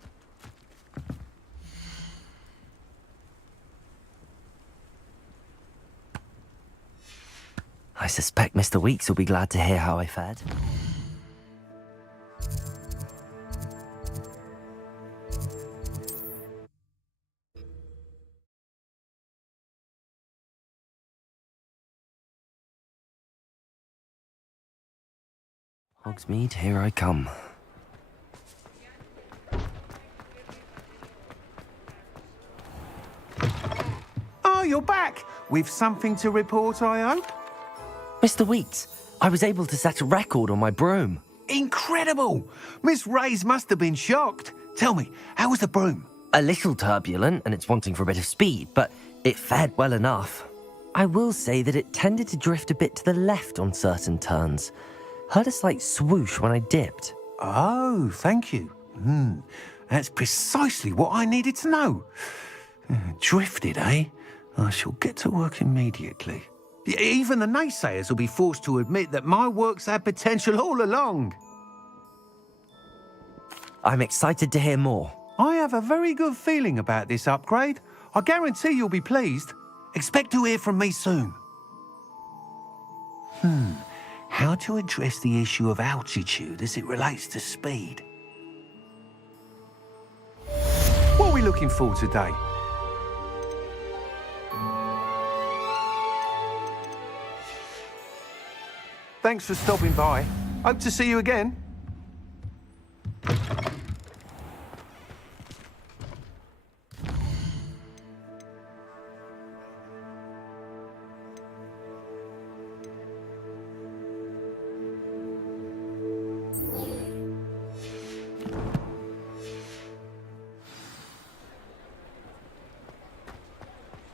I suspect Mr. Weeks will be glad to hear how I fared. Hogsmeade, here I come. Oh, you're back! With something to report, I hope? Mr. Weeks, I was able to set a record on my broom. Incredible! Miss Reyes must have been shocked. Tell me, how was the broom? A little turbulent, and it's wanting for a bit of speed, but it fared well enough. I will say that it tended to drift a bit to the left on certain turns. Heard a slight swoosh when I dipped. Oh, thank you. That's precisely what I needed to know. Drifted, eh? I shall get to work immediately. Even the naysayers will be forced to admit that my work's had potential all along. I'm excited to hear more. I have a very good feeling about this upgrade. I guarantee you'll be pleased. Expect to hear from me soon. How to address the issue of altitude as it relates to speed? What are we looking for today? Thanks for stopping by. Hope to see you again.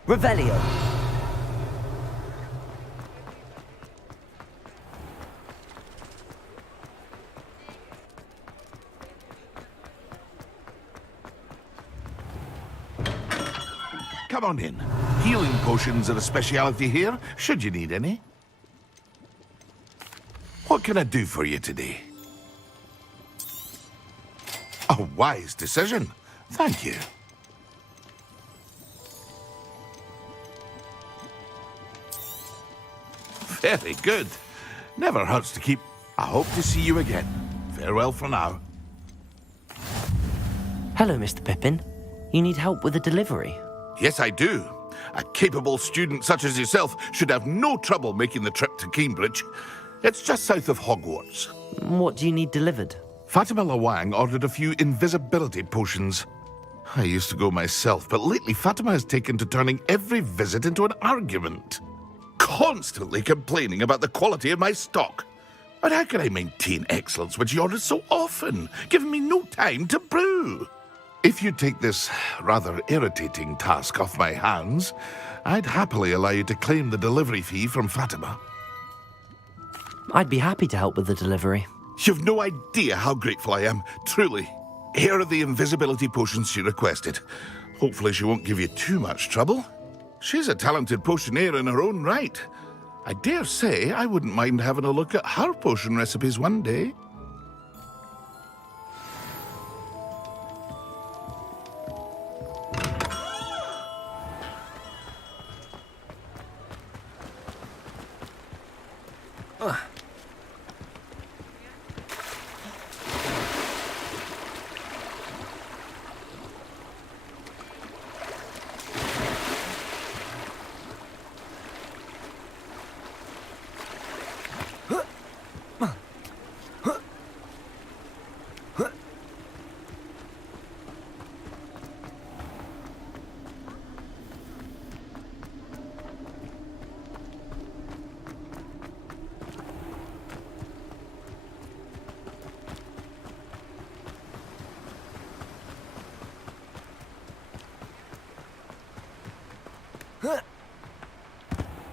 Revelio. Come on in. Healing potions are a speciality here, should you need any. What can I do for you today? A wise decision. Thank you. Very good. Never hurts to keep. I hope to see you again. Farewell for now. Hello, Mr. Pippin. You need help with a delivery? Yes, I do. A capable student such as yourself should have no trouble making the trip to Cambridge. It's just south of Hogwarts. What do you need delivered? Fatima Lawang ordered a few invisibility potions. I used to go myself, but lately Fatima has taken to turning every visit into an argument. Constantly complaining about the quality of my stock. But how can I maintain excellence when she orders so often, giving me no time to brew? If you take this rather irritating task off my hands, I'd happily allow you to claim the delivery fee from Fatima. I'd be happy to help with the delivery. You've no idea how grateful I am, truly. Here are the invisibility potions she requested. Hopefully she won't give you too much trouble. She's a talented potioneer in her own right. I dare say I wouldn't mind having a look at her potion recipes one day.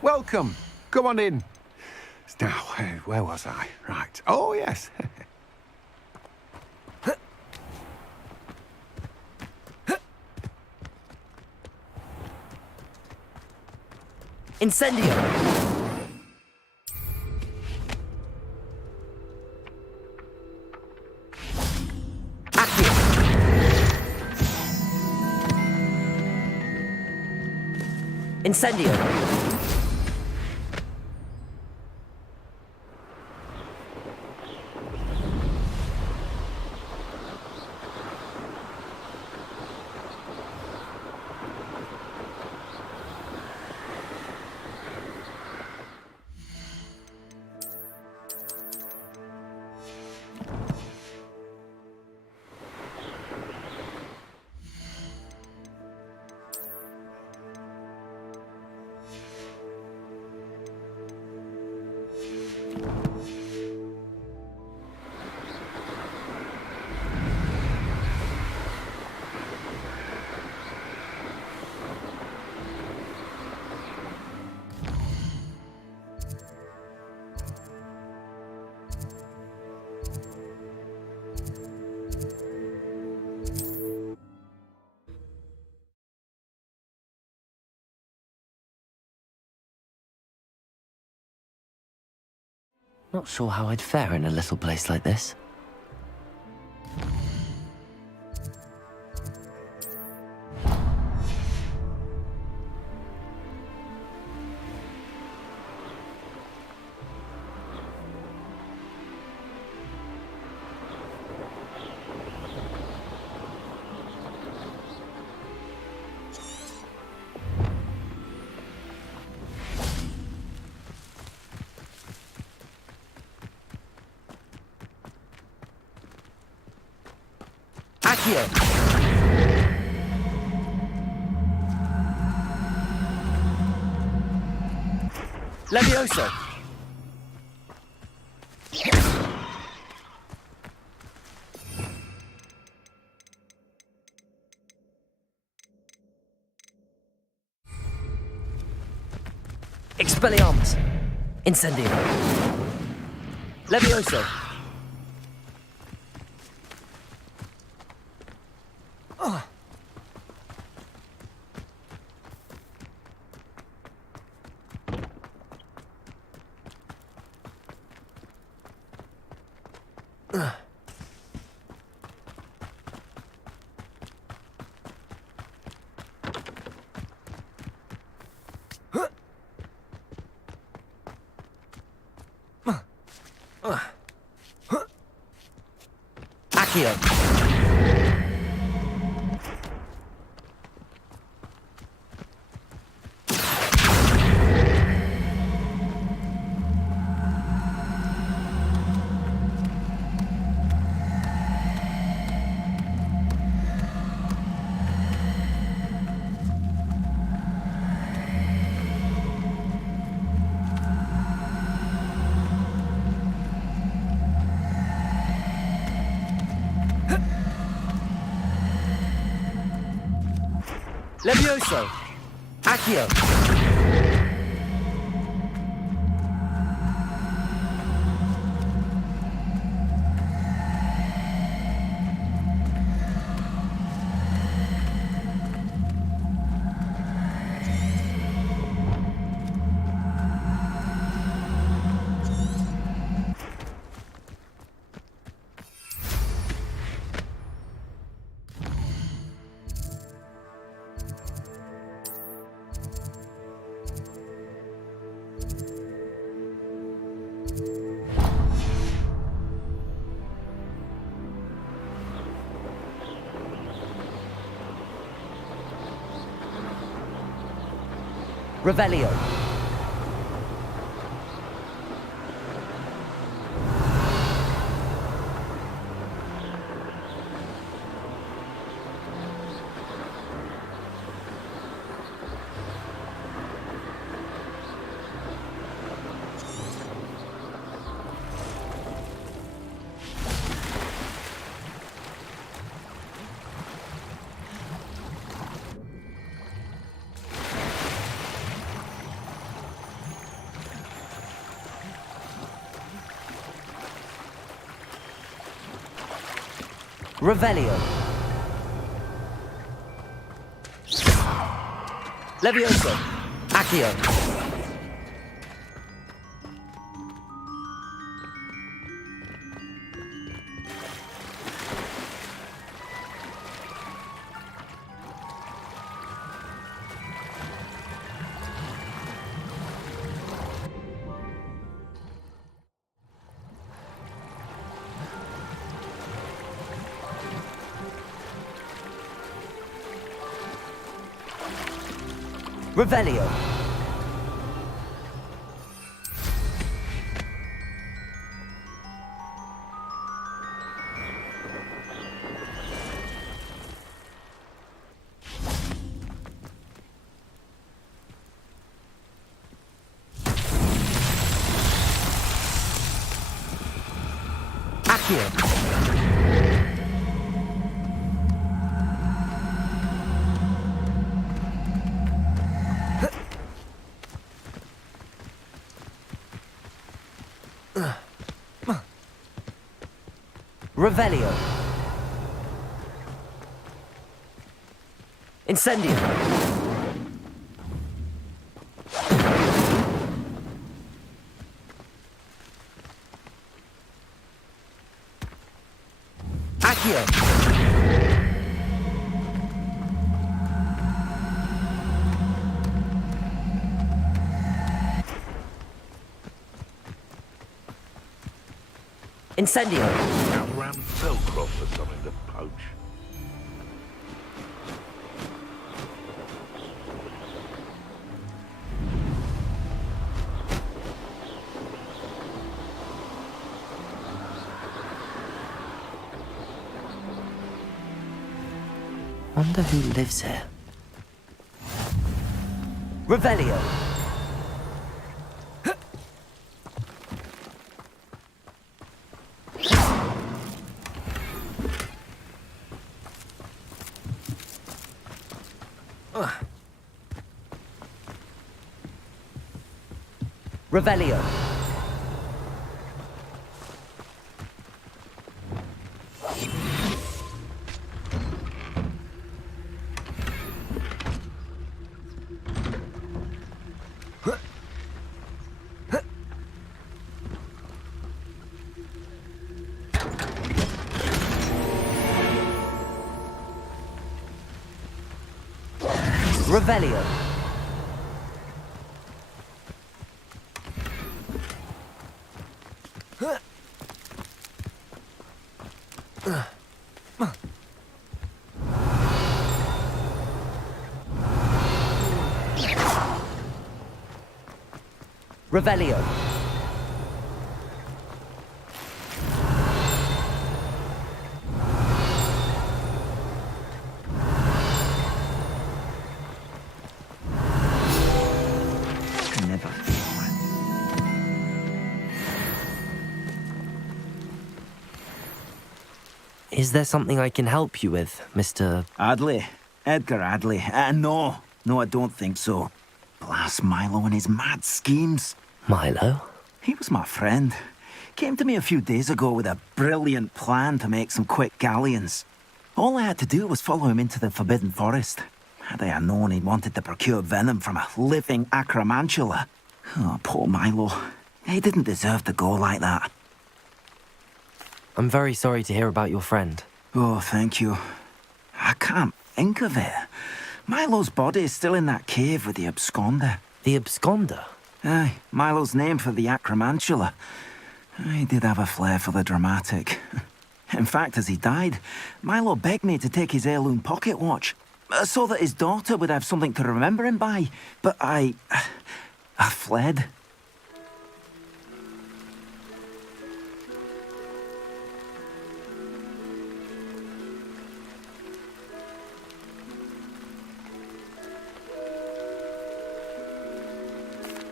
Welcome. Come on in. Now, where was I? Right. Oh, yes. Incendio! Accio! Incendio! Not sure how I'd fare in a little place like this. Accio! Levioso! Expelliarmus! Incendio! Levioso! Accio! Levioso! Accio! Revelio! Revelio. Levioso. Accio. Revelio. Accio. Revelio. Incendio. Accio. Incendio. Around Velcro for something to poach. Wonder who lives here. Revelio. Revelio. Revelio. Revelio. Is there something I can help you with, Mr. Adley? Edgar Adley? No, I don't think so. Blast Milo and his mad schemes. Milo? He was my friend. Came to me a few days ago with a brilliant plan to make some quick galleons. All I had to do was follow him into the Forbidden Forest. Had I known he'd wanted to procure venom from a living acromantula. Oh, poor Milo. He didn't deserve to go like that. I'm very sorry to hear about your friend. Oh, thank you. I can't think of it. Milo's body is still in that cave with the absconder. The absconder? Aye, Milo's name for the acromantula. He did have a flair for the dramatic. In fact, as he died, Milo begged me to take his heirloom pocket watch, so that his daughter would have something to remember him by. But I fled.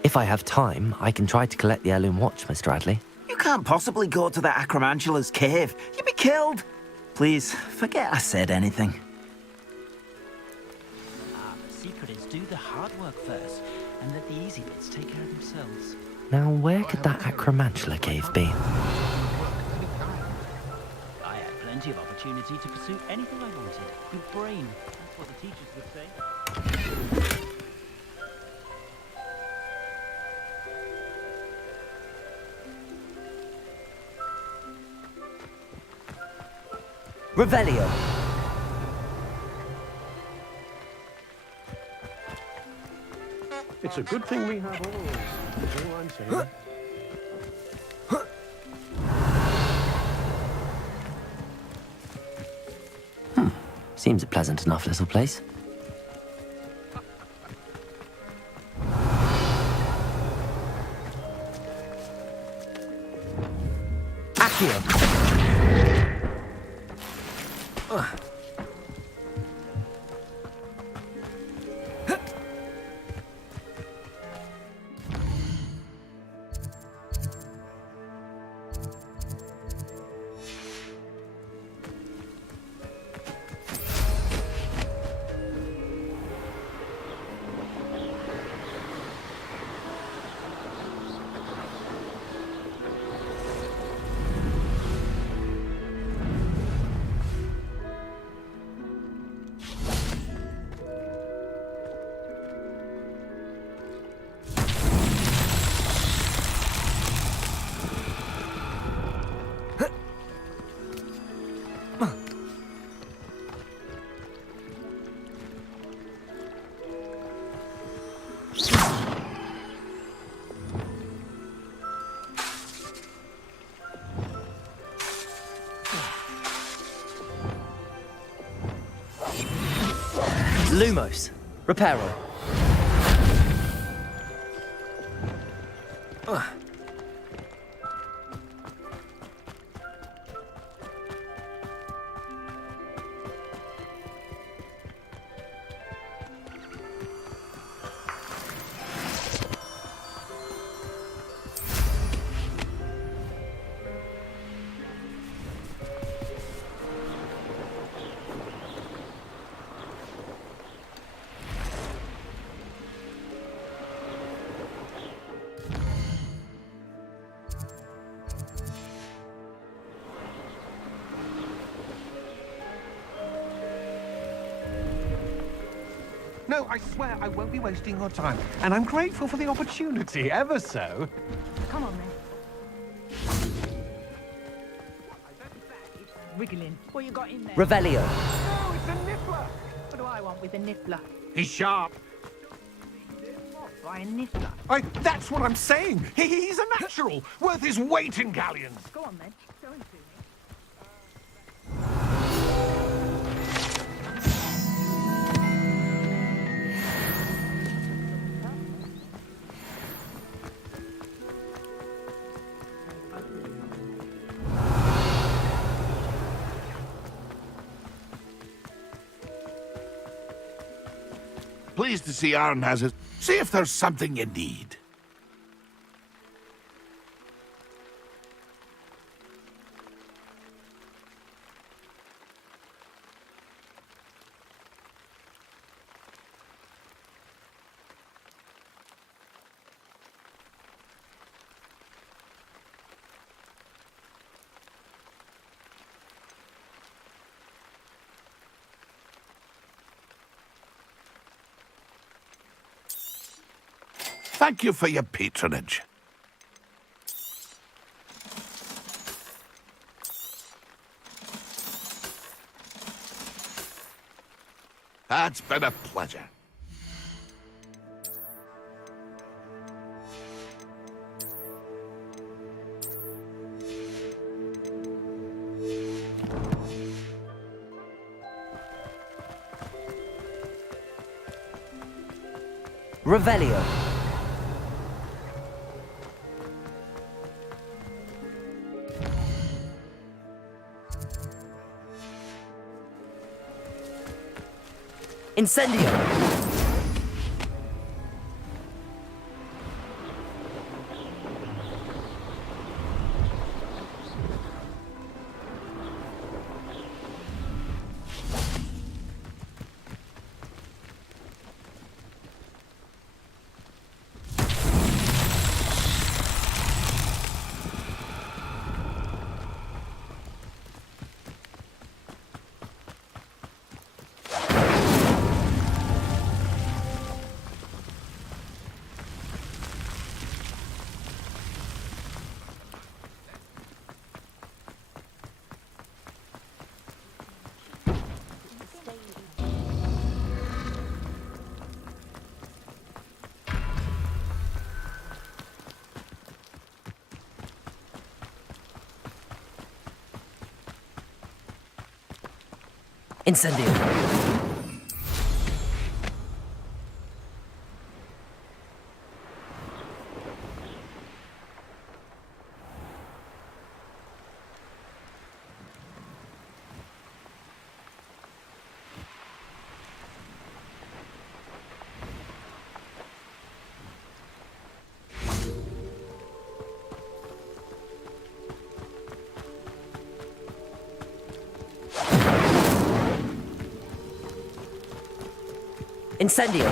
If I have time, I can try to collect the heirloom watch, Mr. Adley. You can't possibly go to the acromantula's cave. You'd be killed. Please, forget I said anything. The secret is do the hard work first, and let the easy bits take care of themselves. Now, where could that acromantula cave be? I had plenty plenty of opportunity to pursue anything I wanted. Good brain, that's what the teachers would say. Revelio. It's a good thing we have all. That's all I'm saying. Seems a pleasant enough little place. Accio. Lumos. Reparo. No, I swear I won't be wasting your time. And I'm grateful for the opportunity, ever so. Come on, then. Wriggling. What you got in there? Revelio. Oh, it's a niffler! What do I want with a niffler? He's sharp. What, by a niffler? That's what I'm saying. He's a natural, worth his weight in galleons. Go on, then. Show him to me. Pleased to see Aaron has it. See if there's something you need. Thank you for your patronage. It's been a pleasure. Revelio. Incendio! Incendio. Incendio.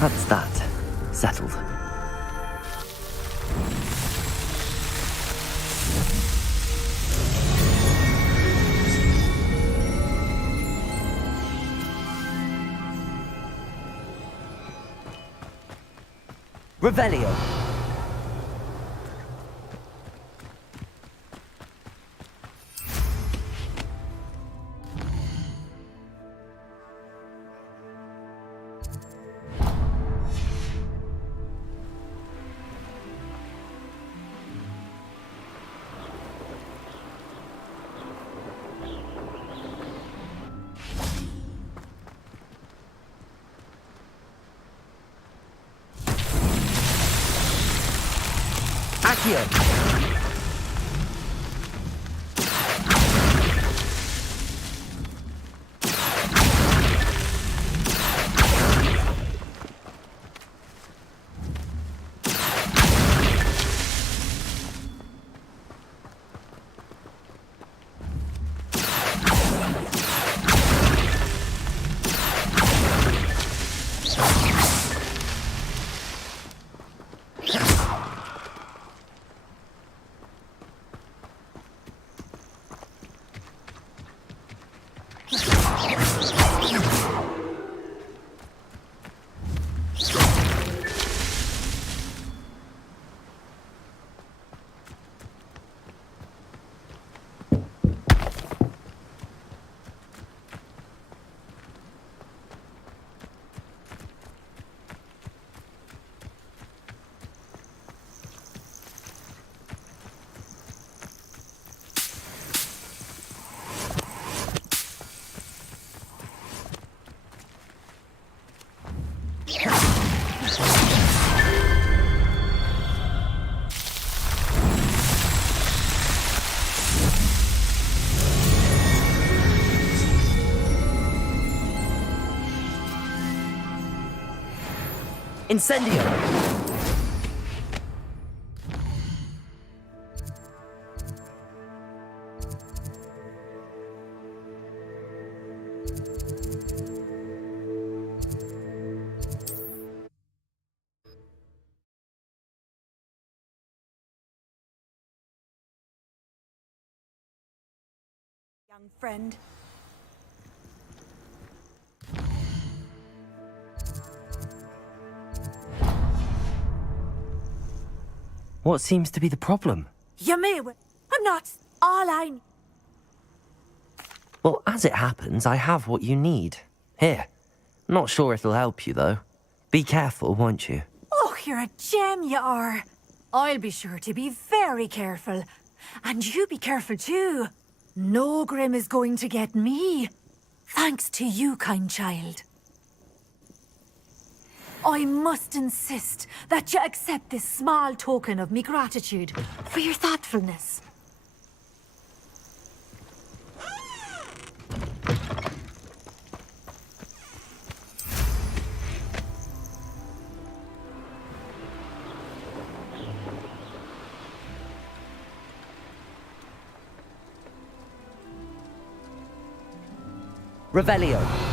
That's that. Settled. Revelio. Accio. Incendio. Young friend. What seems to be the problem? You may well. I'm not. All I... Well, as it happens, I have what you need. Here. Not sure it'll help you, though. Be careful, won't you? Oh, you're a gem, you are. I'll be sure to be very careful. And you be careful, too. No Grim is going to get me. Thanks to you, kind child. I must insist that you accept this small token of me gratitude for your thoughtfulness. Revelio.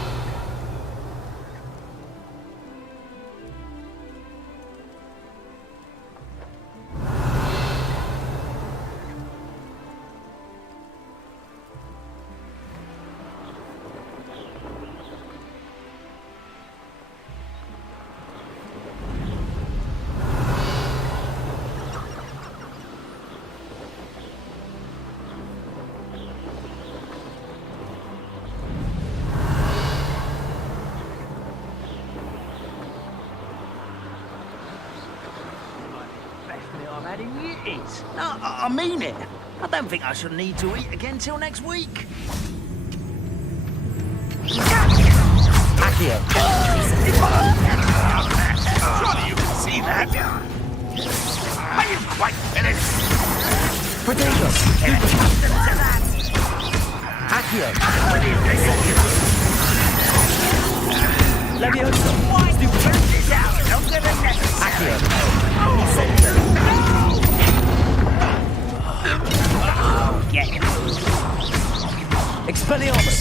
is. No, I mean it. I don't think I shall need to eat again till next week. Accio. Surely you can see that. Are you quite finished? Protego. Accio. Levioso. Accio. Incendio. Expelliarmus.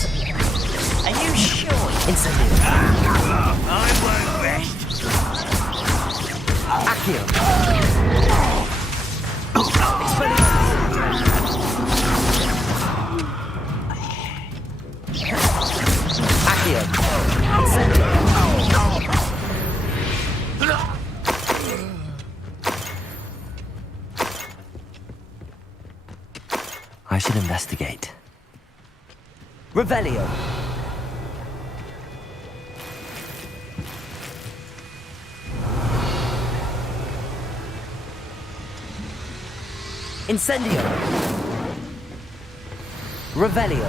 Are you sure? Incendio. I won't rest. Accio. Accio. Incendio. I should investigate. Revelio. Incendio. Revelio.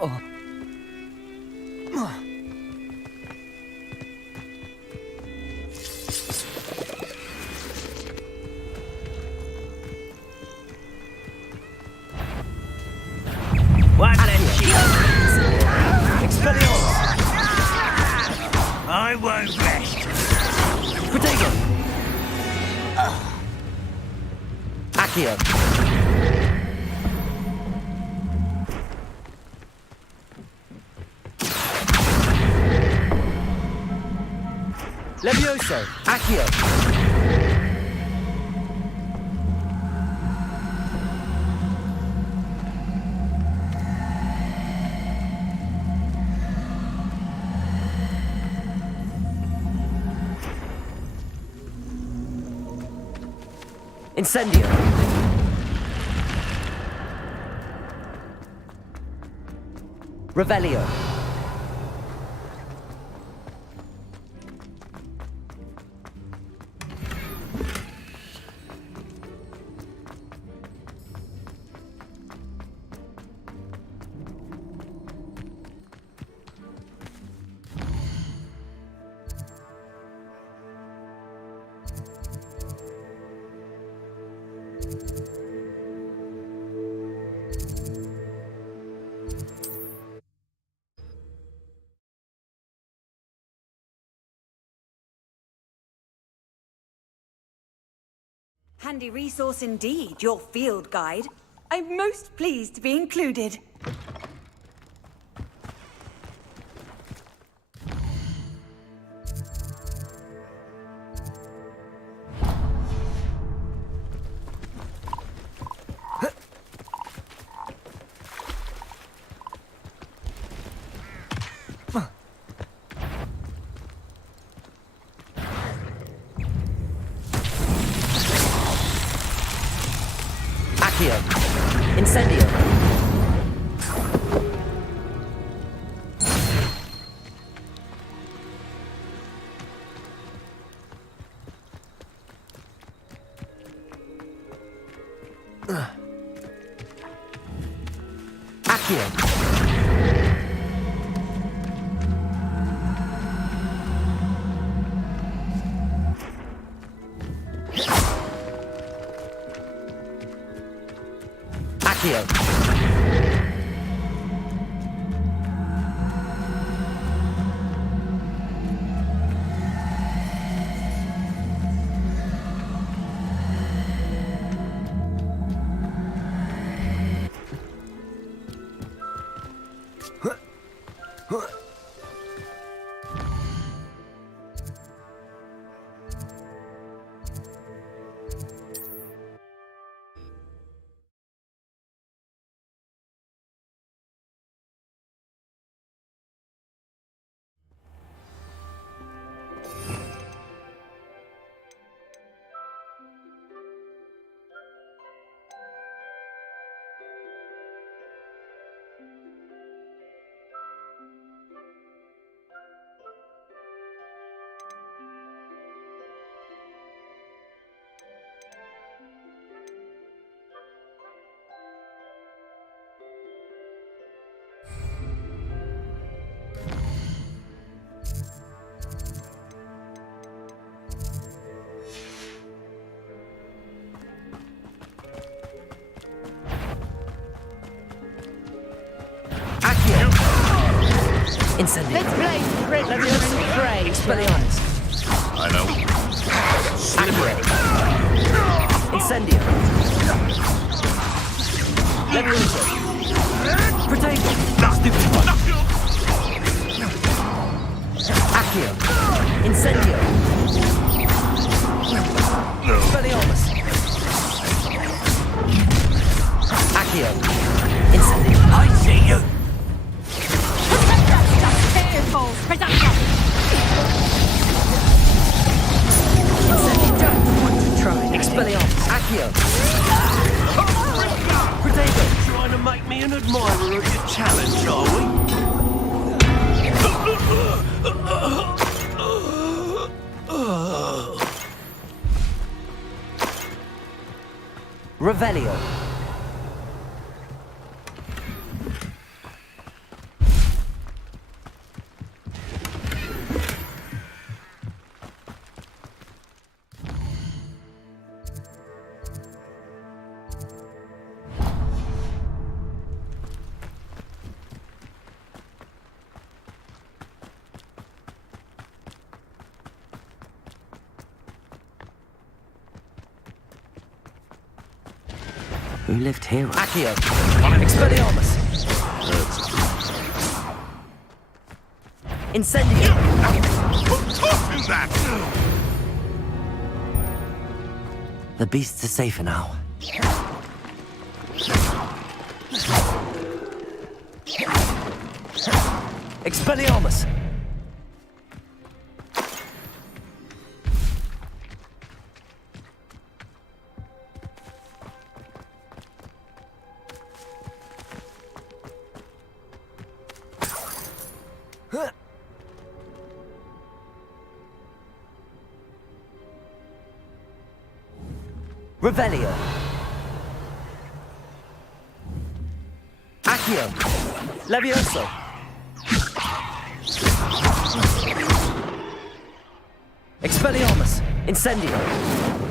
Oh. One less Expelliarmus. I won't rest. Protego. Accio. Levioso. Accio. Incendio. Revelio. Handy resource indeed, your field guide. I'm most pleased to be included. Accio. Incendio. Accio. Accio. Incendio. Let's play Trick Leviosa. and Pray. Expelliarmus. I know. Accio. Incendio. Leviosa. Protego. Stupid one. Accio. Incendio. Expelliarmus. Accio. Incendio. I see you. Careful. Presumption. Incendio. Don't want to try. Expelliarmus. Accio. Protego. Trying to make me an admirer of your challenge, are we? Revelio. Who lived here? Accio. Expelliarmus. Incendio. Who taught you that? The beasts are safer now. Expelliarmus. Revelio. Accio. Levioso. Expelliarmus. Incendio.